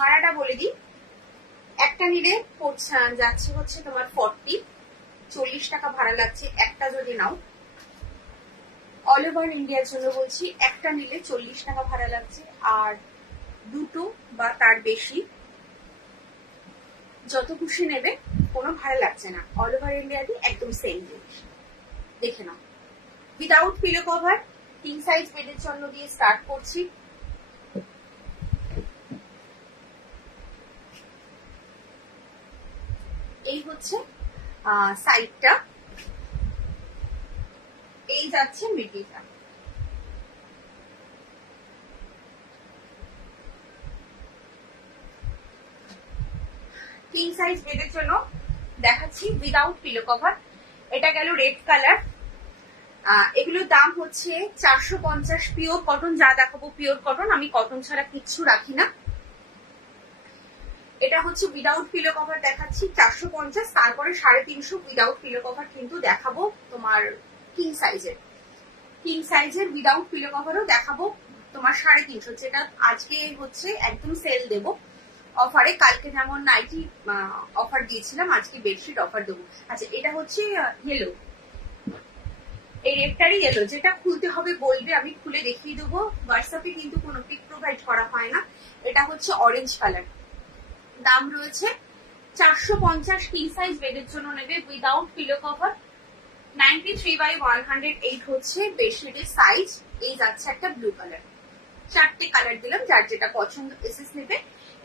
ভাড়াটা বলে দিই, একটা নিলে যাচ্ছে হচ্ছে তোমার 40 টাকা ভাড়া লাগছে একটা যদি নাও। অল ওভার ইন্ডিয়ার জন্য বলছি, একটা নিলে 40 টাকা ভাড়া লাগছে, আর দুটো বা তার বেশি যত খুশি নেবে কোনো ভাড়া লাগছে না। অল ওভার ইন্ডিয়াতে একদম সেম জিনিস। দেখে নাও, without pillow cover, king size বেডের জন্য দিয়ে স্টার্ট করছি। এই হচ্ছে সাইডটা, এই যাচ্ছে মিডিলটা। কিং সাইজ বেডের জন্য দেখাচ্ছি উইদাউট পিলো কভার। এটা গেল রেড কালার। এগুলোর দাম হচ্ছে 450। পিওর কটন, যা দেখাবো পিওর কটন, আমি কটন ছাড়া কিচ্ছু রাখি না। এটা হচ্ছে উইদাউট পিলো কভার দেখাচ্ছি 450, তারপরে 350 উইদাউট পিলো কভার কিন্তু দেখাবো তোমার কিং সাইজের। কিং সাইজের উইদাউট পিলো কভারও দেখাবো তোমার 350, যেটা আজকে হচ্ছে একদম সেল দেব অফারে। কালকে যেমন নাইটি অফার দিয়েছিলাম, আজকে বেডশিট অফার দেবো। আচ্ছা, এটা হচ্ছে ইয়েলো, এই রেডটারই ইয়েলো, যেটা খুলতে হবে বলবে, আমি খুলে দেখিয়ে দেবো। হোয়াটসঅ্যাপে কিন্তু কোনো পিক প্রোভাইড করা হয় না। এটা হচ্ছে অরেঞ্জ কালার, দাম রয়েছে 450। কিং সাইজ বেডের জন্য নেবে উইদাউট পিলো কভার। 93/108 হচ্ছে বেডশিটের সাইজ। এই যাচ্ছে একটা ব্লু কালার। 4টে কালার দিলাম, যার যেটা পছন্দ এসএস নেবে,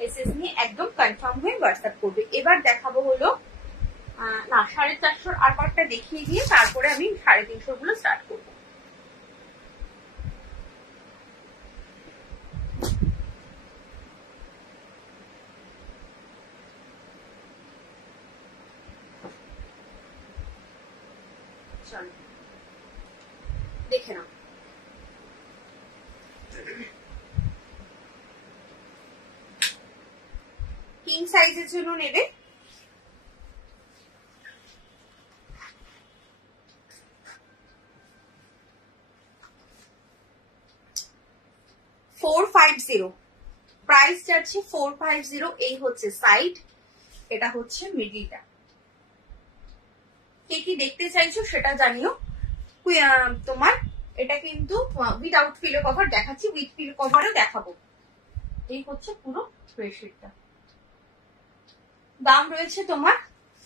এসএস নিয়ে একদম কনফার্ম হয়ে হোয়াটসঅ্যাপ করবে। এবার দেখাবো হলো না 450 আর কয়েকটা দেখিয়ে দিয়ে তারপরে আমি 350 গুলো স্টার্ট করবো। চলো দেখে নাও। কিং সাইজের জন্য নেবে 450, প্রাইস যাচ্ছে 450। এই হচ্ছে সাইড, এটা হচ্ছে মিডিলটা। কে কি দেখতে চাইছো সেটা জানিও। তোমার এটা কিন্তু উইদাউট পিলো কভার দেখাচ্ছি, উইথ পিলো কভারও দেখাবো। এই হচ্ছে পুরো বেডশিটটা। দাম রয়েছে তোমার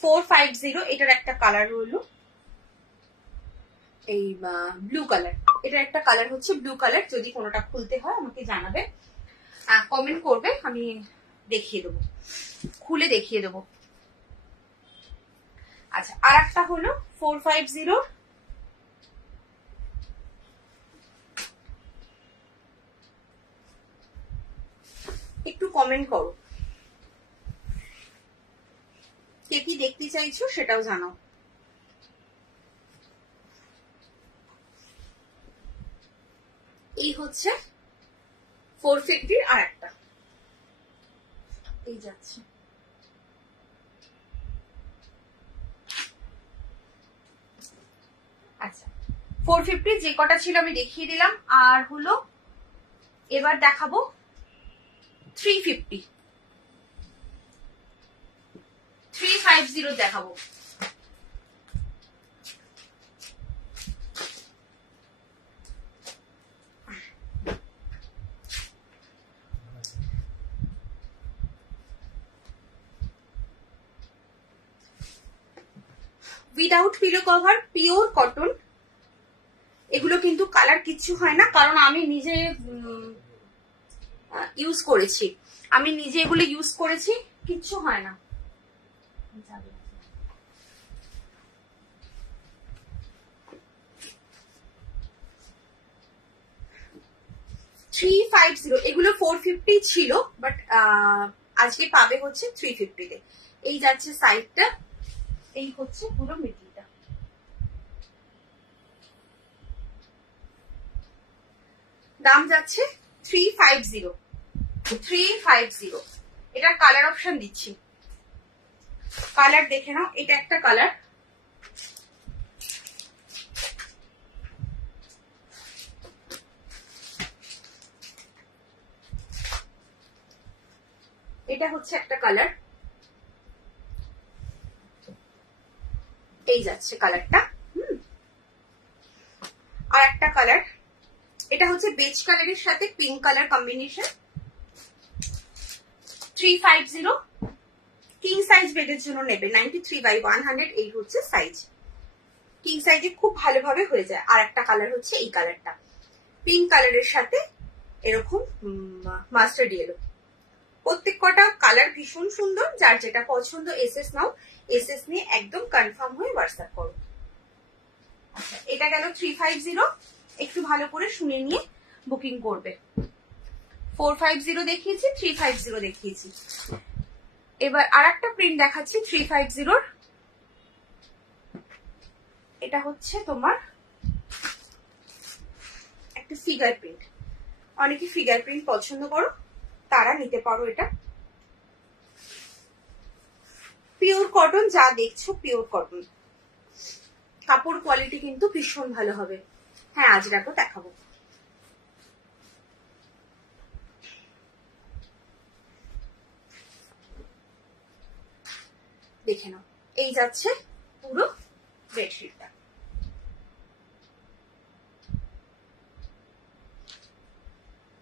450। এটার একটা কালার রইলো এই ব্লু কালার। এটার একটা কালার হচ্ছে ব্লু কালার। যদি কোনোটা খুলতে হয় আমাকে জানাবে, কমেন্ট করবে, আমি দেখিয়ে দেবো, খুলে দেখিয়ে দেবো। আচ্ছা, আর একটা হলো 450। একটু কমেন্ট করো, কে কি দেখতে চাইছো সেটাও জানাও। এই হচ্ছে 450 আর একটা, এই যাচ্ছে। আচ্ছা, 450 যে কটা ছিল আমি দেখিয়ে দিলাম। আর হলো এবার দেখাবো 350 দেখাবো। Without pillow cover, pure cotton. এগুলো কিন্তু কালার কিচ্ছু হয় না, কারণ আমি নিজে ইউজ করেছি। আমি নিজে এগুলো ইউজ করেছি, কিচ্ছু হয় না। 350, এগুলো 450 ছিল, বাট আজকে পাবে হচ্ছে 350 তে। এই যাচ্ছে সাইডটা, এই হচ্ছে পুরো মিডিলটা। দাম যাচ্ছে 350। এটার কালার অপশন দিচ্ছি, কালার দেখে নাও। এটা একটা কালার, এটা হচ্ছে একটা কালার, এই যাচ্ছে কালারটা। আর একটা কালার, এটা হচ্ছে বেজ কালারের সাথে pink colour combination. 350 king size বেডের জন্য নেবে, 93/100 এই হচ্ছে সাইজ। কিং সাইজে খুব ভালোভাবে হয়ে যায়। আর একটা কালার হচ্ছে এই কালারটা, পিঙ্ক কালারের সাথে এরকম মাস্টার্ড ইয়েলো। প্রত্যেক কটা কালার ভীষণ সুন্দর, যার যেটা পছন্দ এসএস নাও, এসএস নিয়ে একদম কনফার্ম হয়ে হোয়াটসঅ্যাপ করো। এটা গেল 350, একটু ভালো করে শুনে নিয়ে বুকিং করবে। 450 দেখিয়েছি, 350 দেখিয়েছি। এবার আর একটা প্রিন্ট দেখাচ্ছি 350। এটা হচ্ছে তোমার একটা ফিগার প্রিন্ট। অনেকে ফিগার প্রিন্ট পছন্দ করো, তারা নিতে পারো। এটা পিওর কটন, যা দেখছো পিওর কটন, কাপড় কোয়ালিটি কিন্তু ভীষণ ভালো হবে। হ্যাঁ, আজরাকও দেখাবো। দেখে নাও, এই যাচ্ছে পুরো বেডশিটটা।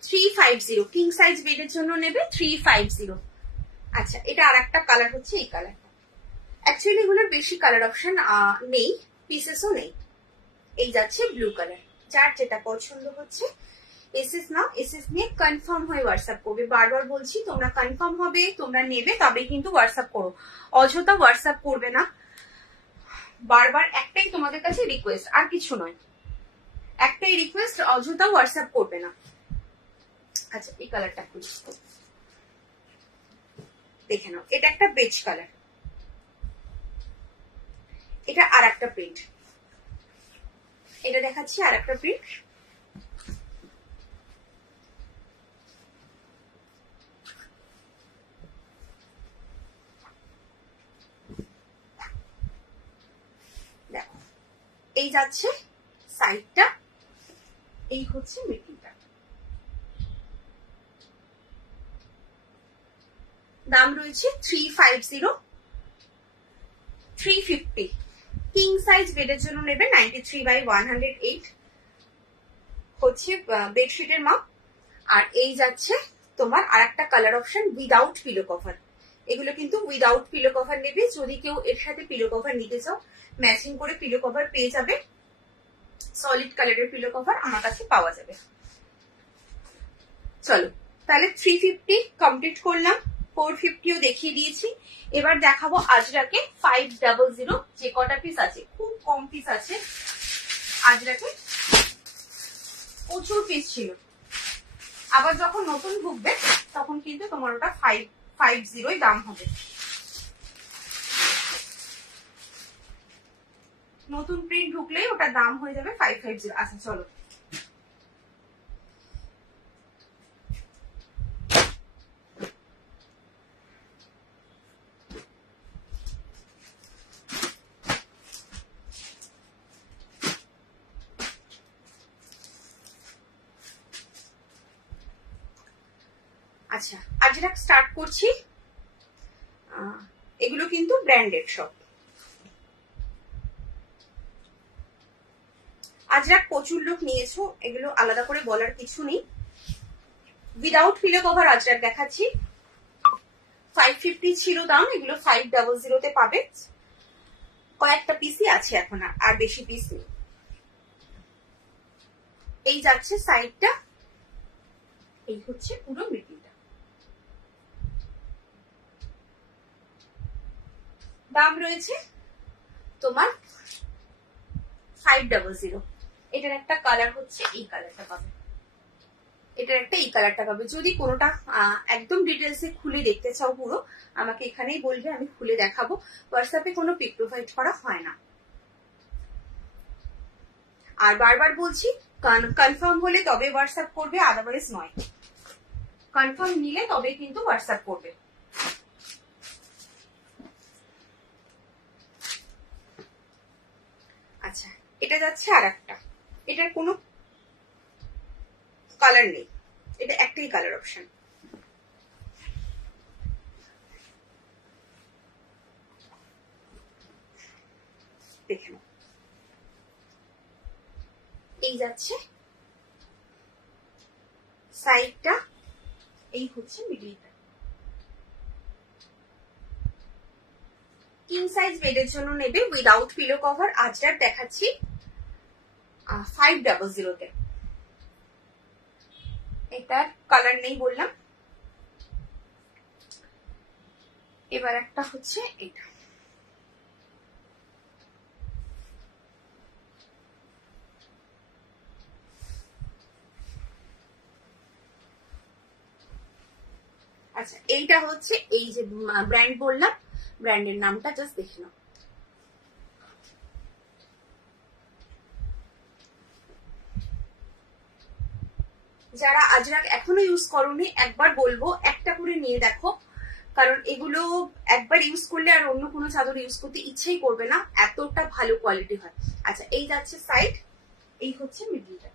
$350 কিং সাইজ বেডের জন্য নেবে 350। আচ্ছা, এটা আর একটা কালার হচ্ছে এই কালারটা। অ্যাকচুয়ালি এগুলোর বেশি কালার অপশন নেই, পিসেসও নেই। এই যাচ্ছে ব্লু কালার, যার যেটা পছন্দ হচ্ছে এসএস নাও, এসএস নিয়ে কনফার্ম হয়ে হোয়াটসঅ্যাপ করবে। বারবার বলছি, তোমরা কনফার্ম হবে, তোমরা নেবে, তবে কিন্তু হোয়াটসঅ্যাপ করো, অযথা হোয়াটসঅ্যাপ করবে না। বারবার একটাই তোমাদের কাছে রিকোয়েস্ট, আর কিছু নয়, একটাই রিকোয়েস্ট, অযথা হোয়াটসঅ্যাপ করবে না। আচ্ছা, এই কালারটা খুঁজি, দেখে নাও। এটা একটা বেজ কালার, এটা আর একটা প্রিন্ট। এটা দেখাচ্ছি আর একটা প্রিন্ট। দেখো, এই যাচ্ছে সাইডটা, এই হচ্ছে মিডিলটা। দাম রয়েছে 350, 350। কিং সাইজ বেডের জন্য নেবে 93/108 হচ্ছে বেডশিটের মাপ। আর এই যাচ্ছে তোমার আর একটা colour option without pillow cover. এগুলো কিন্তু উইদাউট পিলো কভার নেবে। যদি কেউ এর সাথে পিলো কভার নিতে চাও, ম্যাচিং করে পিলো কভার পেয়ে যাবে। সলিড কালারের পিলো কভার আমার কাছে পাওয়া যাবে। চলো, তাহলে 350 কমপ্লিট করলাম, 450ও দেখিয়ে দিয়েছি। এবার দেখাবো আজরাকে 500, যে কটা পিস আছে, খুব কম পিস আছে আজরাকে, প্রচুর পিস ছিল। আবার যখন নতুন ঢুকবে তখন কিন্তু তোমার ওটা 550 দাম হবে। নতুন প্রিন্ট ঢুকলেই ওটা দাম হয়ে যাবে 550। আচ্ছা চলো, আচ্ছা আজরাক স্টার্ট করছি। এগুলো কিন্তু ব্র্যান্ডেড সব। আজরাক প্রচুর লোক নিয়েছো, এগুলো আলাদা করে বলার কিছু নেই। উইদাউট পিলো কভার আজরাক দেখাচ্ছি। 550 ছিল দাম, এগুলো 500 পাবে। কয়েকটা পিসই আছে এখন, আর বেশি পিস নেই। এই যাচ্ছে সাইডটা, এই হচ্ছে পুরো মিডিলটা। দাম রয়েছে তোমার 500। এটার একটা কালার হচ্ছে এই কালারটা পাবে, এটার একটা এই কালারটা পাবে। যদি কোনোটা একদম ডিটেলসে খুলে দেখতে চাও পুরো, আমাকে এখানেই বলবে, আমি খুলে দেখাবো। হোয়াটসঅ্যাপে কোনো পিক প্রোভাইড করা হয় না। আর বারবার বলছি, কনফার্ম হলে তবে হোয়াটসঅ্যাপ করবে, আদারওয়াইজ নয়। কনফার্ম নিলে তবে কিন্তু হোয়াটসঅ্যাপ করবে। আচ্ছা, এটা যাচ্ছে আর একটা, এটার কোনো কালার নেই, এটা একটাই কালার অপশন। দেখে নাও, এই যাচ্ছে সাইডটা, এই হচ্ছে মিডিলটা। কিং সাইজ বেডের জন্য নেবে উইদাউট পিলো কভার। আজরাক দেখাচ্ছি 500 তে। এটার কালার নেই বললাম। এবার একটা হচ্ছে এটা, আচ্ছা এইটা হচ্ছে এই যে ব্র্যান্ড বললাম, ব্র্যান্ডের নামটা জাস্ট দেখে নাও। যারা আজরাক এখনো ইউজ করোনি একবার বলবো একটা করে নিয়ে দেখো, কারণ এগুলো একবার ইউজ করলে আর অন্য কোনো চাদর ইউজ করতে ইচ্ছেই করবে না, এতটা ভালো কোয়ালিটি হয়। আচ্ছা এই যাচ্ছে সাইড, এই হচ্ছে মিডলটা।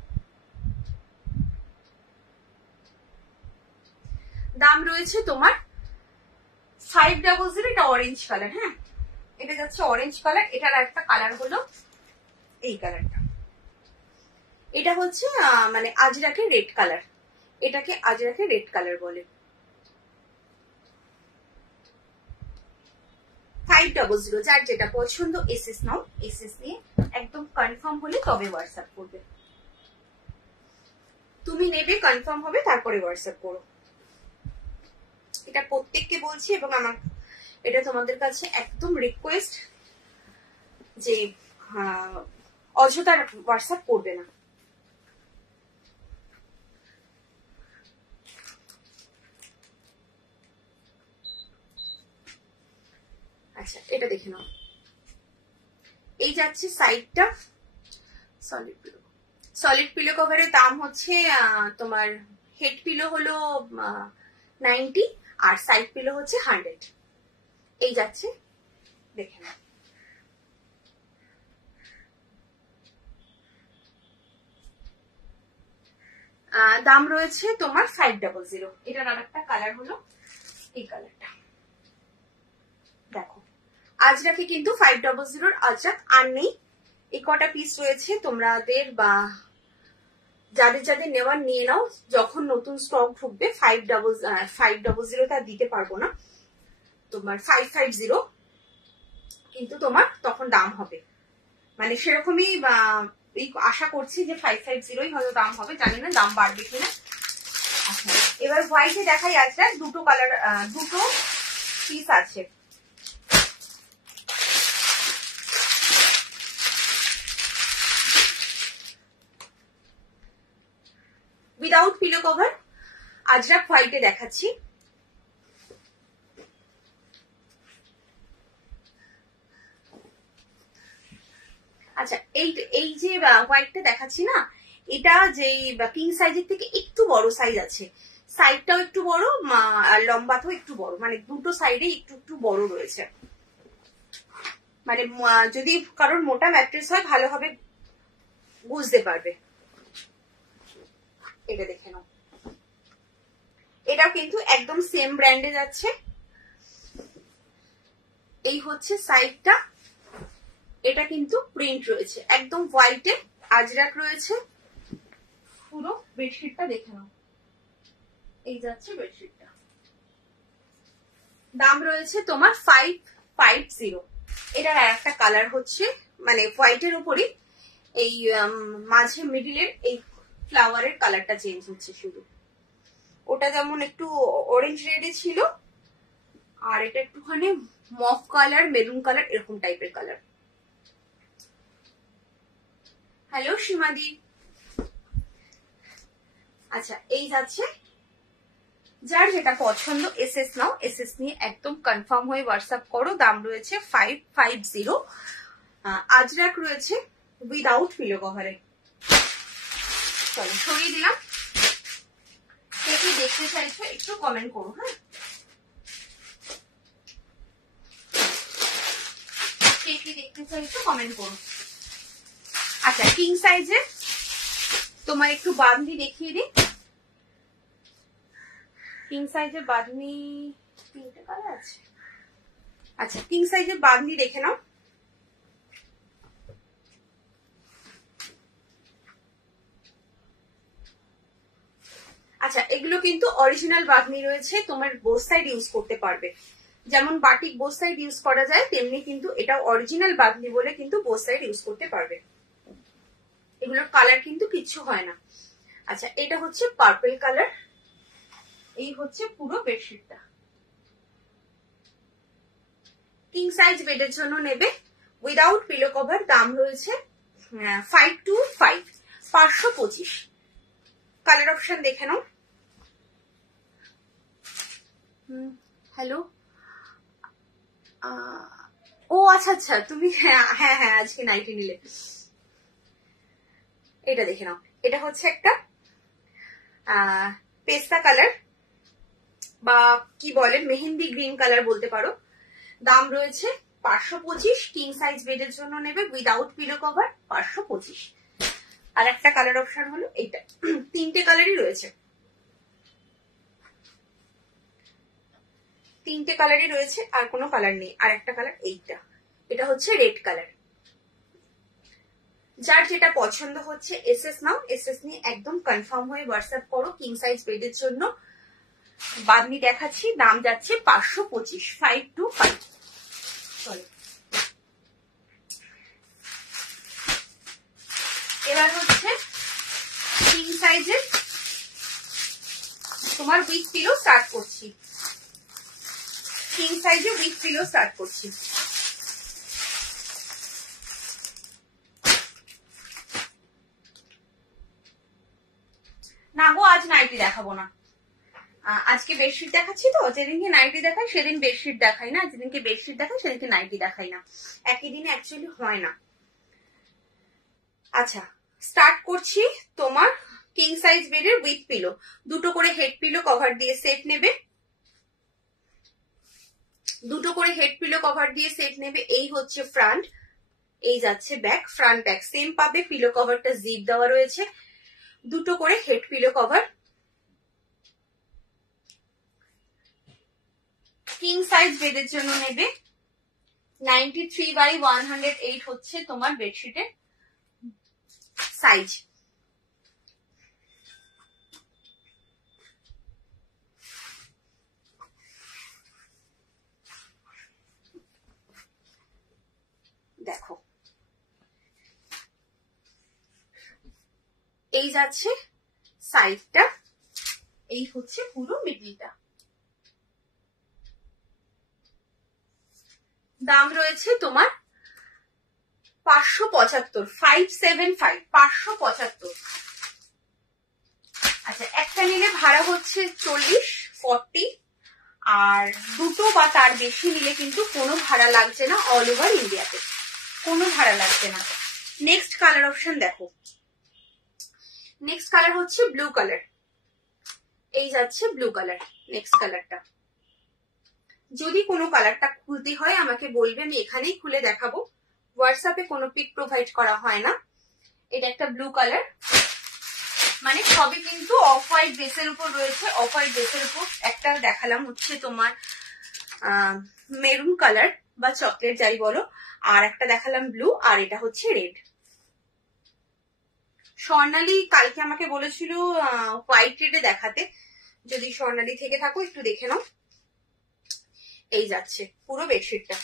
দাম রয়েছে তোমার 500। এটা অরেঞ্জ কালার, হ্যাঁ এটা যাচ্ছে অরেঞ্জ কালার। এটার একটা কালার হলো এই কালারটা, এটা হচ্ছে মানে আজরাকের রেড কালার, এটাকে আজরাকের রেড কালার বলে। 500, যার যেটা পছন্দ এসএস নাও, এসএস নিয়ে একদম কনফার্ম হলে তবে হোয়াটসঅ্যাপ করবে। তুমি নেবে কনফার্ম হবে তারপরে হোয়াটসঅ্যাপ করো। এটা প্রত্যেককে বলছি এবং আমার এটা তোমাদের কাছে একদম রিকোয়েস্ট যে অযথা হোয়াটসঅ্যাপ করবে না। আচ্ছা এটা দেখে নাও, এই যাচ্ছে সাইডটা সলিড পিলো। সলিড পিলো কভারের দাম হচ্ছে তোমার হেড পিলো হলো 90 আর সাইড পিলো হচ্ছে 100। এই যাচ্ছে দেখে নাও। দাম রয়েছে তোমার 500। এটার আর একটা কালার হলো এই কালারটা। দেখো আজরাকে কিন্তু 500 আজরাক আর নেই, এই কটা পিস রয়েছে। তোমাদের বা যাদের যাদের নেওয়ার নিয়ে নাও, যখন নতুন স্টক ঢুকবে 500 দিতে পারবো না, তোমার 550 কিন্তু তোমার তখন দাম হবে, মানে সেরকমই আশা করছি যে 550 হয়তো দাম হবে, জানি না দাম বাড়বে কিনা। আচ্ছা এবার হোয়াইটে দেখাই আছে, দুটো কালার, দুটো পিস আছে। উইদাউট পিলো কভার আজরাক হোয়াইটে দেখাচ্ছি। আচ্ছা এই যে হোয়াইটটা দেখাচ্ছি না, এটা যে কিং সাইজের থেকে একটু বড় সাইজ আছে, সাইডটাও একটু বড় আর লম্বাটাও একটু বড়, মানে দুটো সাইডে একটু একটু বড় রয়েছে। মানে যদি কারোর মোটা ম্যাট্রেস হয় ভালোভাবে বুঝতে পারবে। এটা দেখে নাও, এটাও কিন্তু একদম সেম ব্র্যান্ডে যাচ্ছে। এই হচ্ছে সাইডটা, এটা কিন্তু প্রিন্ট রয়েছে একদম হোয়াইটে, আজরাক রয়েছে। পুরো বেডশিটটা দেখে নাও, এই যাচ্ছে বেডশিটটা। দাম রয়েছে তোমার 550। এটার আর একটা কালার হচ্ছে মানে হোয়াইটের উপরই এই মাঝে মিডিলের এই ফ্লাওয়ারের কালারটা চেঞ্জ হচ্ছে শুধু। ওটা যেমন একটু অরেঞ্জ রেডে ছিল, আর এটা একটুখানি মফ কালার, মেরুন কালার, এরকম টাইপের কালার। হ্যালো সীমাদি। আচ্ছা এই যাচ্ছে, যার যেটা পছন্দ এসএস নাও, এসএস নিয়ে একদম কনফার্ম হয়ে হোয়াটসঅ্যাপ করো। দাম রয়েছে 550। আজরাক রয়েছে উইদাউট পিলো কভারে। চলো সরিয়ে দিলাম। কে কি দেখতে চাইছো একটু কমেন্ট করো, হ্যাঁ কে কি দেখতে চাইছো কমেন্ট করো। আচ্ছা কিং সাইজে তোমার একটু বাঁধনি দেখিয়ে দিই। কিং সাইজের বাঁধনি তিনটে কালার আছে। আচ্ছা কিং সাইজের বাঁধনি দেখে নাও, আচ্ছা, এগুলো কিন্তু অরিজিনাল বাঁধনি রয়েছে, তোমার বোথ সাইড ইউজ করতে পারবে। যেমন বাটিক বোথ সাইড ইউজ করা যায়, তেমনি কিন্তু এটা অরিজিনাল বাঁধনি বলে কিন্তু বোথ সাইড ইউজ করতে পারবে। এগুলোর কালার কিন্তু কিচ্ছু হয় না। আচ্ছা, এটা হচ্ছে পার্পল কালার। এই হচ্ছে পুরো বেডশিটটা। কিং সাইজ বেডের জন্য নেবে, উইদাউট পিলো কভার। দাম রয়েছে 525, 525। কালার অপশন দেখে নাও। হ্যালো, ও আচ্ছা আচ্ছা, তুমি হ্যাঁ হ্যাঁ হ্যাঁ আজকে নাইটি নিলে। এটা দেখে নাও, এটা হচ্ছে একটা পেস্তা কালার বা কি বলে মেহেন্দি গ্রিন কালার বলতে পারো। দাম রয়েছে 525। কিং সাইজ বেডের জন্য নেবে, উইদাউট পিলো কভার, 525। আর একটা কালার অপশন হলো এইটা। তিনটে কালারই রয়েছে, তিনটে কালারই রয়েছে, আর কোনো কালার নেই। আর একটা কালার এইটা, এটা হচ্ছে রেড কালার। যার যেটা পছন্দ হচ্ছে এসএস নাও, এসএস নিয়ে একদম কনফার্ম হয়ে হোয়াটসঅ্যাপ করো। কিং সাইজ বেডের জন্য বাঁধনি দেখাচ্ছি, দাম যাচ্ছে 525, 525। সরি, এবার হচ্ছে কিং সাইজের তোমার উইথ পিলো স্টার্ট করছি। কিং সাইজে উইথ পিলো স্টার্ট করছি। না গো, আজ নাইটি দেখাবো না, আজকে বেডশিট দেখাচ্ছি তো। যেদিনকে নাইটি দেখাই সেদিন বেডশিট দেখাই না, যেদিনকে বেডশিট দেখাই সেদিনকে নাইটি দেখাই না, একই দিনে অ্যাকচুয়ালি হয় না। আচ্ছা, স্টার্ট করছি তোমার কিং সাইজ বেডের উইথ পিলো। দুটো করে হেড পিলো কভার দিয়ে সেট নেবে, দুটো করে হেড পিলো কভার দিয়ে সেট নেবে। এই হচ্ছে ফ্রন্ট, এই যাচ্ছে ব্যাক। ফ্রন্ট ব্যাক সেম পাবে, পিলো কভারটা জিপ দেওয়া রয়েছে। দুটো করে head pillow cover. King size বেডের জন্য নেবে 93/108 হচ্ছে তোমার বেডশিটের সাইজ। দেখো, এই যাচ্ছে সাইডটা, এই হচ্ছে পুরো মিডলটা। দাম রয়েছে তোমার 575, 575, 575। আচ্ছা, একটা নিলে ভাড়া হচ্ছে 40, 40। আর দুটো বা তার বেশি নিলে কিন্তু কোনো ভাড়া লাগছে না, অল ওভার ইন্ডিয়াতে কোনো ভাড়া লাগছে না। নেক্সট কালার অপশন দেখো, নেক্সট কালার হচ্ছে ব্লু কালার। এই যাচ্ছে ব্লু কালার নেক্সট কালারটা। যদি কোনো কালারটা খুলতে হয় আমাকে বলবে, আমি এখানেই খুলে দেখাবো। হোয়াটসঅ্যাপে কোনো পিক প্রোভাইড করা হয় না। এটা একটা ব্লু কালার, মানে সবই কিন্তু অফ হোয়াইট বেসের উপর রয়েছে। অফ হোয়াইট বেসের উপর একটা দেখালাম হচ্ছে তোমার মেরুন কালার বা চকলেট যাই বলো, আর একটা দেখালাম ব্লু, আর এটা হচ্ছে রেড। স্বর্ণালী কালকে আমাকে বলেছিল হোয়াইট রেডে দেখাতে, যদি স্বর্ণালী থেকে থাকো একটু দেখে নাও। এই যাচ্ছে পুরো বেডশিটটা।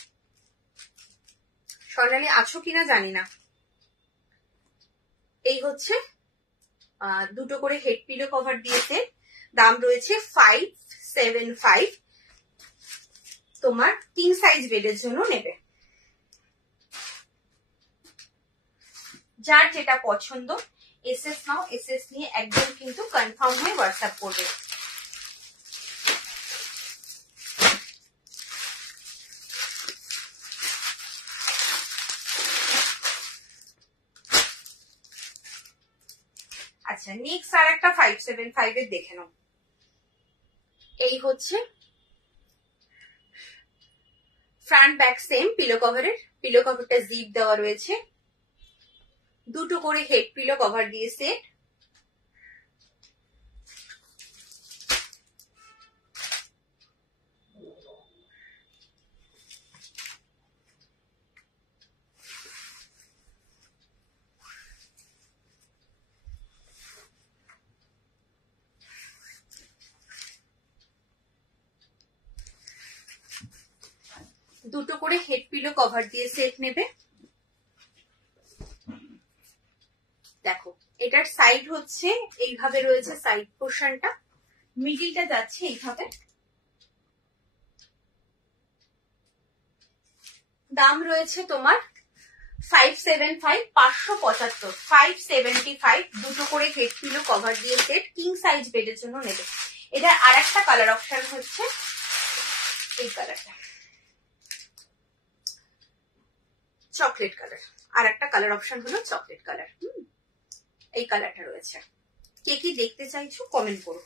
স্বর্ণালী আছো কিনা জানি না। এই হচ্ছে দুটো করে হেড পিলো কভার দিয়েছে। দাম রয়েছে 575। তোমার কিং সাইজ বেডের জন্য নেবে। যার যেটা পছন্দ এসএস নাও, এসএস নিয়ে একদম কিন্তু কনফার্ম হয়ে হোয়াটসঅ্যাপ করবে। আচ্ছা, নেক্সট আর একটা 575 এর দেখে নাও। এই হচ্ছে ফ্রন্ট ব্যাক সেম পিলো কভারের, পিলো কভারটা জিপ দেওয়া রয়েছে। দুটো করে হেড পিলো কভার দিয়ে সেট। দুটো করে হেড পিলো কভার দিয়ে সেট নেবে। দেখো এটার সাইড হচ্ছে এইভাবে রয়েছে, সাইড পোর্শনটা, মিডিলটা যাচ্ছে এইভাবে। দাম রয়েছে তোমার 575, 575, 575, দুটো করে হেড পিলো কভার দিয়ে সেট, কিং সাইজ বেডের জন্য নেবে। এটার আর একটা কালার অপশন হচ্ছে এই কালারটা, চকলেট কালার। আর একটা কালার অপশন হলো চকলেট কালার। এই কালারটা রয়েছে। কে কি দেখতে চাইছো কমেন্ট করো।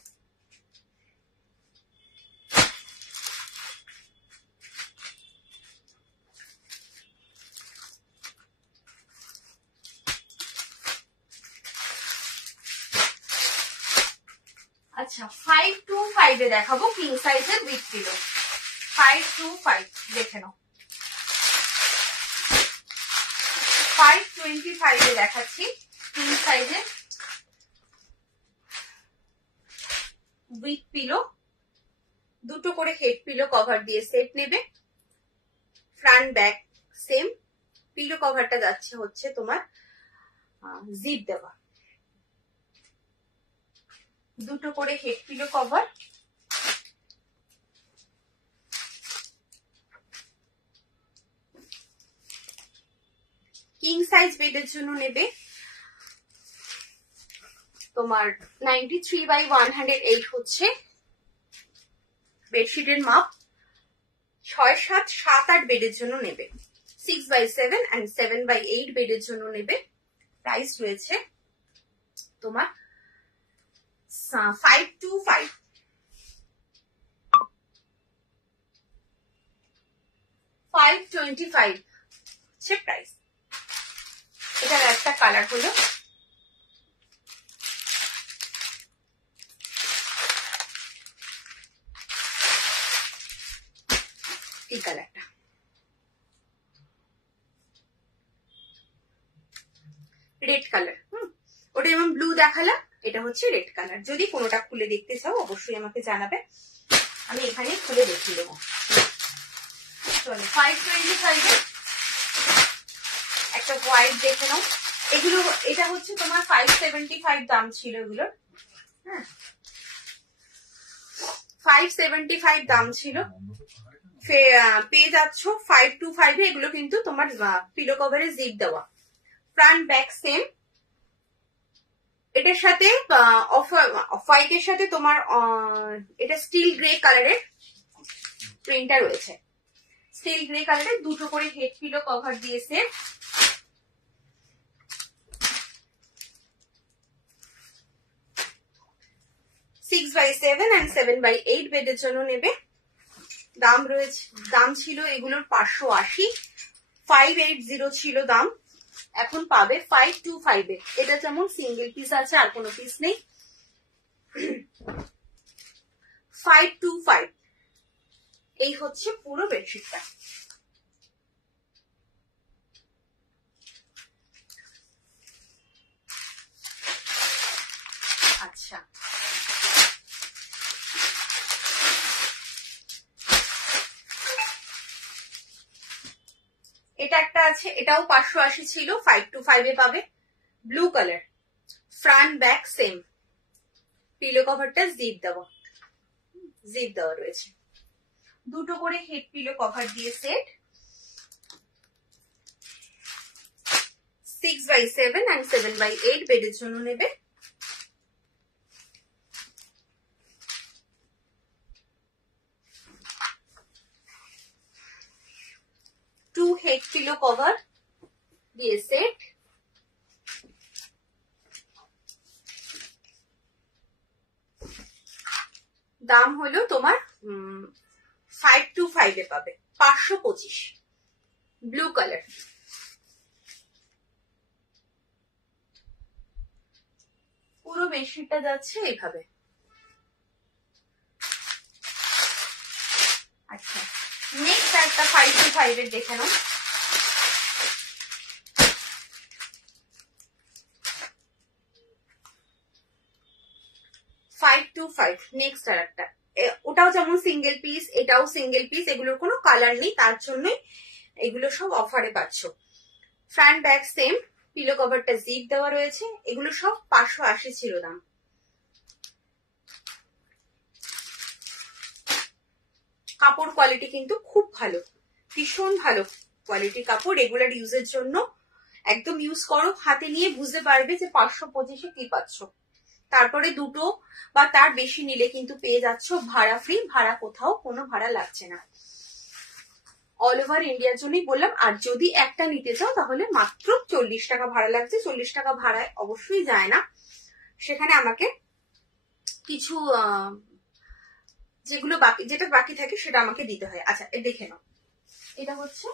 আচ্ছা 525 এ দেখাবো কিং সাইজের উইথ পিলো। 525 দেখে নাও। 525 এ দেখাচ্ছি কিং সাইজের উইথ পিলো, দুটো করে হেড পিলো কভার দিয়ে সেট নেবে। ফ্রন্ট ব্যাক সেম, পিলো কভারটা যাচ্ছে হচ্ছে তোমার জিপ দেওয়া। দুটো করে head pillow cover, king size বেডের জন্য নেবে তোমার 93/108 হচ্ছে বেডশিটের মাপ। 6, 7, 7, 8 বেডের জন্য নেবে। 6/7 and 7/8 বেডের জন্য নেবে। প্রাইস রয়েছে তোমার 525। 525 হচ্ছে প্রাইস। এটার একটা কালার হলো এই কালারটা। Red colour. ওটা যেমন ব্লু দেখালাম, এটা হচ্ছে রেড কালার। যদি কোনোটা খুলে দেখতে চাও অবশ্যই আমাকে জানাবে, আমি এখানে খুলে দেখিয়ে দেবো। চলো 525 এর একটা হোয়াইট দেখে নাও। এগুলো এটা হচ্ছে তোমার 575 দাম ছিল এগুলোর। হ্যাঁ 575 দাম ছিল, পেয়ে যাচ্ছ 525 এ। এগুলো কিন্তু তোমার পিলো কভারে জিপ দেওয়া, ফ্রন্ট ব্যাক সেম। এটার সাথে অফ হোয়াইটের সাথে তোমার এটা স্টিল গ্রে কালারের প্রিন্টটা রয়েছে। স্টিল গ্রে কালারের দুটো করে হেড পিলো কভার দিয়েছে। সিক্স বাই 7 and 7/8 বেডের জন্য নেবে। দাম রয়েছে, দাম ছিল এগুলোর 580, 580 ছিল দাম, এখন পাবে 525 এ। এটা যেমন সিঙ্গেল পিস আছে, আর কোনো পিস নেই। 525 এই হচ্ছে পুরো বেডশিটটা। আচ্ছা এটা একটা আছে, এটাও 580 ছিল, 525 এ পাবে। Blue colour, front back same, pillow কভারটা জিপ দেওয়া, জিপ দেওয়া রয়েছে। দুটো করে হেড পিলো কভার দিয়ে সেট। 6/7 and 7/8 বেডের জন্য নেবে। টু হেড পিলো কভার দিয়ে সেট। দাম হলো তোমার 525 এ পাবে, 525। ব্লু কালার, পুরো বেডশিটটা যাচ্ছে এইভাবে। আচ্ছা নেক্সট একটা 525 এর দেখে নাও। নেক্সট আর একটা ওটাও যেমন সিঙ্গেল পিস, এটাও সিঙ্গেল পিস, এগুলোর কোনো কালার নেই, তার জন্যই এগুলো সব অফারে পাচ্ছ। ফ্রন্ট ব্যাক সেম, পিলো কভারটা জিপ দেওয়া রয়েছে, এগুলো সব 580 ছিল দাম। কাপড় কোয়ালিটি কিন্তু খুব ভালো, ভীষণ ভালো কোয়ালিটি কাপড়, রেগুলার ইউজের জন্য একদম ইউজ করো, হাতে নিয়ে বুঝতে পারবে যে 525-এ কি পাচ্ছ। তারপরে দুটো বা তার বেশি নিলে কিন্তু পেয়ে যাচ্ছ ভাড়া ফ্রি, ভাড়া কোথাও কোনো ভাড়া লাগছে না, অল ওভার ইন্ডিয়ার জন্যই বললাম। আর যদি একটা নিতে চাও তাহলে মাত্র 40 টাকা ভাড়া লাগছে। 40 টাকা ভাড়ায় অবশ্যই যায় না, সেখানে আমাকে কিছু যেগুলো বাকি, যেটা বাকি থাকে সেটা আমাকে দিতে হয়। আচ্ছা দেখে নাও, এটা হচ্ছে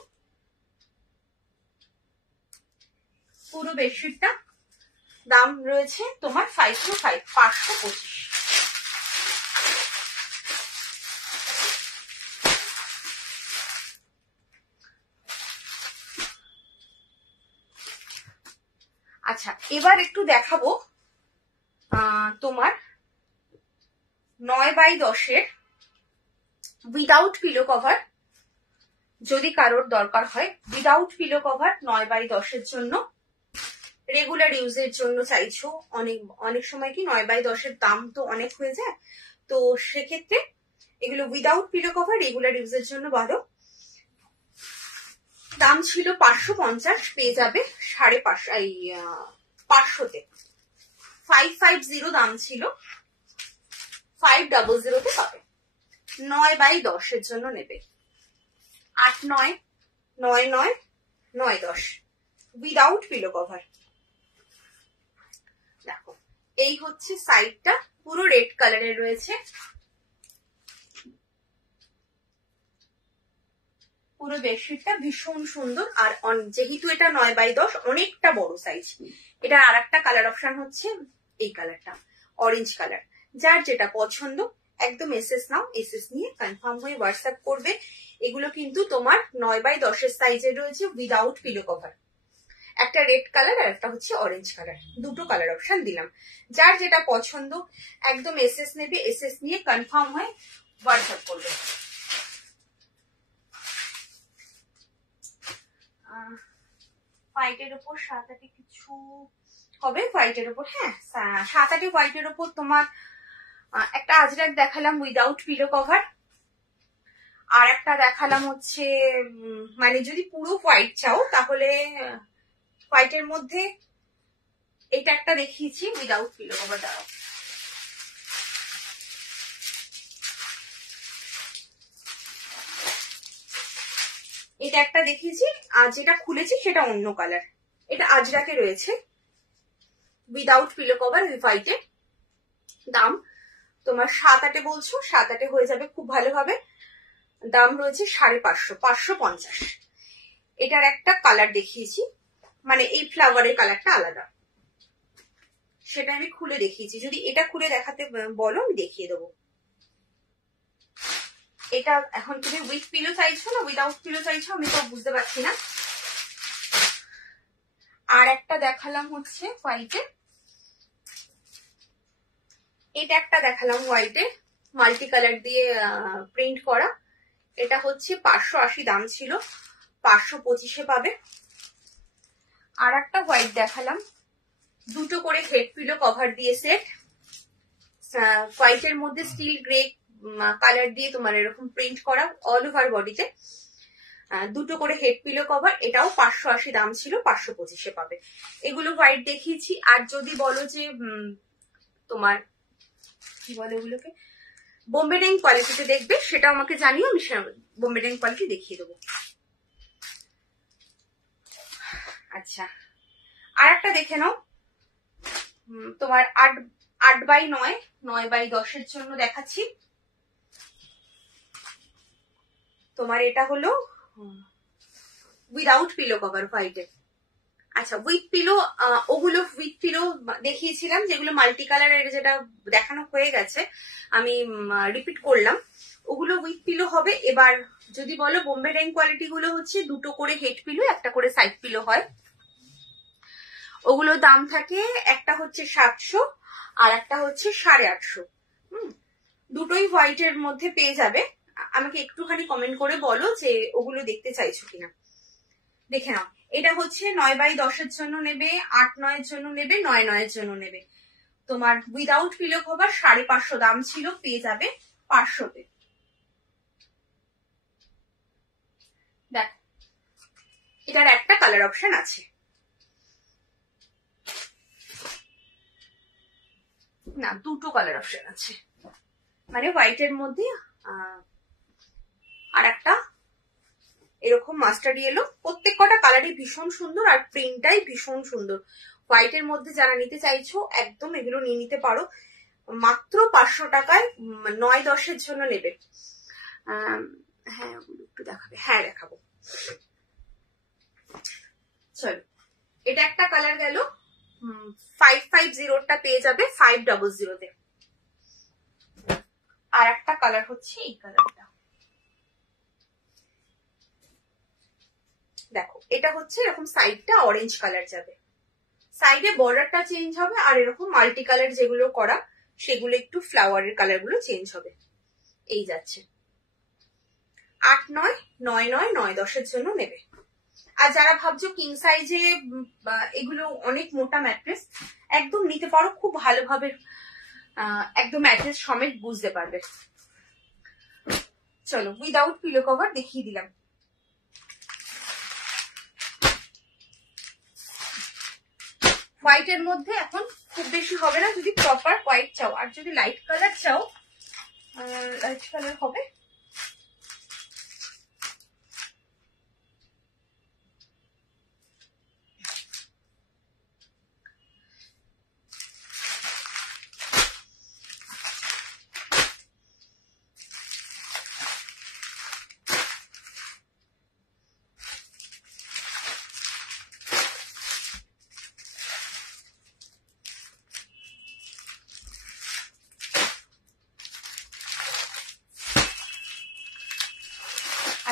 পুরো বেডশিটটা, দাম রয়েছে তোমার 525, 525। আচ্ছা এবার একটু দেখাবো তোমার 9x10-এর উইদাউট পিলো কভার, যদি কারোর দরকার হয় উইদাউট পিলো কভার 9x10-এর জন্য, রেগুলার ইউজের জন্য চাইছো, অনেক সময় কি 9x10-এর দাম তো অনেক হয়ে যায়, তো সেক্ষেত্রে এগুলো উইদাউট পিলো কভার রেগুলার ইউজের জন্য ভালো। দাম ছিল 550, পেয়ে যাবে 550-তে। 550 দাম ছিল, 500-তে পাবে। 9x10-এর জন্য নেবে, 8-9, 9-9, 9-10 উইদাউট পিলো কভার। দেখো এই হচ্ছে সাইডটা, পুরো রেড কালারের রয়েছে, পুরো বেডশিটটা ভীষণ সুন্দর। আর যেহেতু এটা 9x10 অনেকটা বড় সাইজ, এটা আর একটা কালার অপশন হচ্ছে এই কালারটা, অরেঞ্জ কালার। যার যেটা পছন্দ একদম এসএস নাও, এসএস নিয়ে কনফার্ম হয়ে হোয়াটসঅ্যাপ করবে। এগুলো কিন্তু তোমার 9x10-এর সাইজের রয়েছে উইদাউট পিলো কভার, একটা রেড কালার আর একটা হচ্ছে অরেঞ্জ কালার, দুটো কালার অপশন দিলাম। যার যেটা পছন্দ একদম এসএস নেবে, এসএস নিয়ে কনফার্ম হয়ে হোয়াটসঅ্যাপ করবে। হোয়াইটের ওপর 7-8 কিছু হবে, হোয়াইটের ওপর, হ্যাঁ 7-8 হোয়াইটের ওপর তোমার একটা আজরাক দেখালাম উইদাউট পিলো কভার, আর একটা দেখালাম হচ্ছে মানে যদি পুরো হোয়াইট চাও তাহলে হোয়াইটের মধ্যে এটা একটা দেখিয়েছি উইদাউট পিলো কভার। দাঁড়াও, এটা একটা দেখিয়েছি, আর যেটা খুলেছি সেটা অন্য কালার, এটা আজরাকে রয়েছে উইদাউট পিলো কভার ওই হোয়াইটে। দাম তোমার 7-8 বলছো, 7-8 হয়ে যাবে খুব ভালোভাবে। দাম রয়েছে 550, 550। এটার একটা কালার দেখিয়েছি, মানে এই ফ্লাওয়ারের কালারটা আলাদা, সেটা আমি খুলে দেখিয়েছি। যদি এটা খুলে দেখাতে বলো আমি দেখিয়ে দেবো। এটা এখন তুমি উইথ পিলো চাইছো না উইদাউট পিলো চাইছো আমি তো বুঝতে পারছি না। আর একটা দেখালাম হচ্ছে হোয়াইটে, এটা একটা দেখালাম হোয়াইটে মাল্টি কালার দিয়ে প্রিন্ট করা, এটা হচ্ছে 580 দাম ছিল, 525-এ পাবে। আর একটা হোয়াইট দেখালাম, দুটো করে হেড পিলো কভার দিয়ে সেট, হোয়াইটের মধ্যে স্টিল গ্রে কালার দিয়ে তোমার এরকম প্রিন্ট করা অল ওভার বডিতে, দুটো করে হেড পিলো কভার, এটাও 580 দাম ছিল, 525-এ পাবে। এগুলো হোয়াইট দেখিয়েছি। আর যদি বলো যে তোমার কি বলে ওগুলোকে বোম্বে ডাইং কোয়ালিটিতে দেখবে, সেটা আমাকে জানিও, আমি বোম্বে ডাইং কোয়ালিটি দেখিয়ে দেবো। আচ্ছা আর একটা দেখে নাও, তোমার 8x9, 9x10-এর জন্য দেখাচ্ছি। তোমার এটা হলো উইদাউট পিলো কভার হোয়াইটের। আচ্ছা উইথ পিলো, ওগুলো উইথ পিলো দেখিয়েছিলাম, যেগুলো মাল্টি কালারের যেটা দেখানো হয়ে গেছে আমি রিপিট করলাম, ওগুলো উইথ পিলো হবে। এবার যদি বলো বোম্বে ডাইং কোয়ালিটি গুলো হচ্ছে দুটো করে হেড পিলো, একটা করে সাইড পিলো হয়, ওগুলো দাম থাকে, একটা হচ্ছে 700 আর একটা হচ্ছে 850। দুটোই হোয়াইটের মধ্যে পেয়ে যাবে। আমাকে একটুখানি কমেন্ট করে বলো যে ওগুলো দেখতে চাইছো কিনা। দেখে নাও, এটা হচ্ছে 9x10 জন্য নেবে, 8-9 জন্য নেবে, 9-9 জন্য নেবে। তোমার উইদাউট পিলো কভার 550 দাম ছিল, পেয়ে যাবে 500-তে। দেখ, এটার একটা কালার অপশন আছে, না দুটো কালার অপশন আছে, মানে হোয়াইটের মধ্যে আর একটা এরকম মাস্টার্ড ইয়েলো। প্রত্যেক কটা কালারই ভীষণ সুন্দর আর প্রিন্টটাই ভীষণ সুন্দর। হোয়াইটের মধ্যে যারা নিতে চাইছো একদম এগুলো নিয়ে নিতে পারো, মাত্র 500 টাকায় 9-10 জন্য নেবে। হ্যাঁ একটু দেখাবে, হ্যাঁ দেখাবো। চলো, এটা একটা কালার গেল, 550টা পেয়ে যাবে 500-তে। আর একটা কালার হচ্ছে এই কালারটা, দেখো এটা হচ্ছে এরকম সাইডটা অরেঞ্জ কালার যাবে, সাইডে বর্ডারটা চেঞ্জ হবে, আর এরকম মাল্টি কালার যেগুলো করা সেগুলো একটু ফ্লাওয়ারের কালার গুলো চেঞ্জ হবে। এই যাচ্ছে 8-9, 9-9, 9-10 জন্য নেবে। আর যারা ভাবছো কিং সাইজে এগুলো অনেক মোটা ম্যাট্রেস, একদম নিতে পারো, খুব ভালোভাবে একদম ম্যাট্রেস সমেত বুঝতে পারবে। চলো, উইদাউট পিলো কভার দেখিয়ে দিলাম। হোয়াইটের মধ্যে এখন খুব বেশি হবে না যদি প্রপার হোয়াইট চাও, আর যদি লাইট কালার চাও লাইট কালার হবে।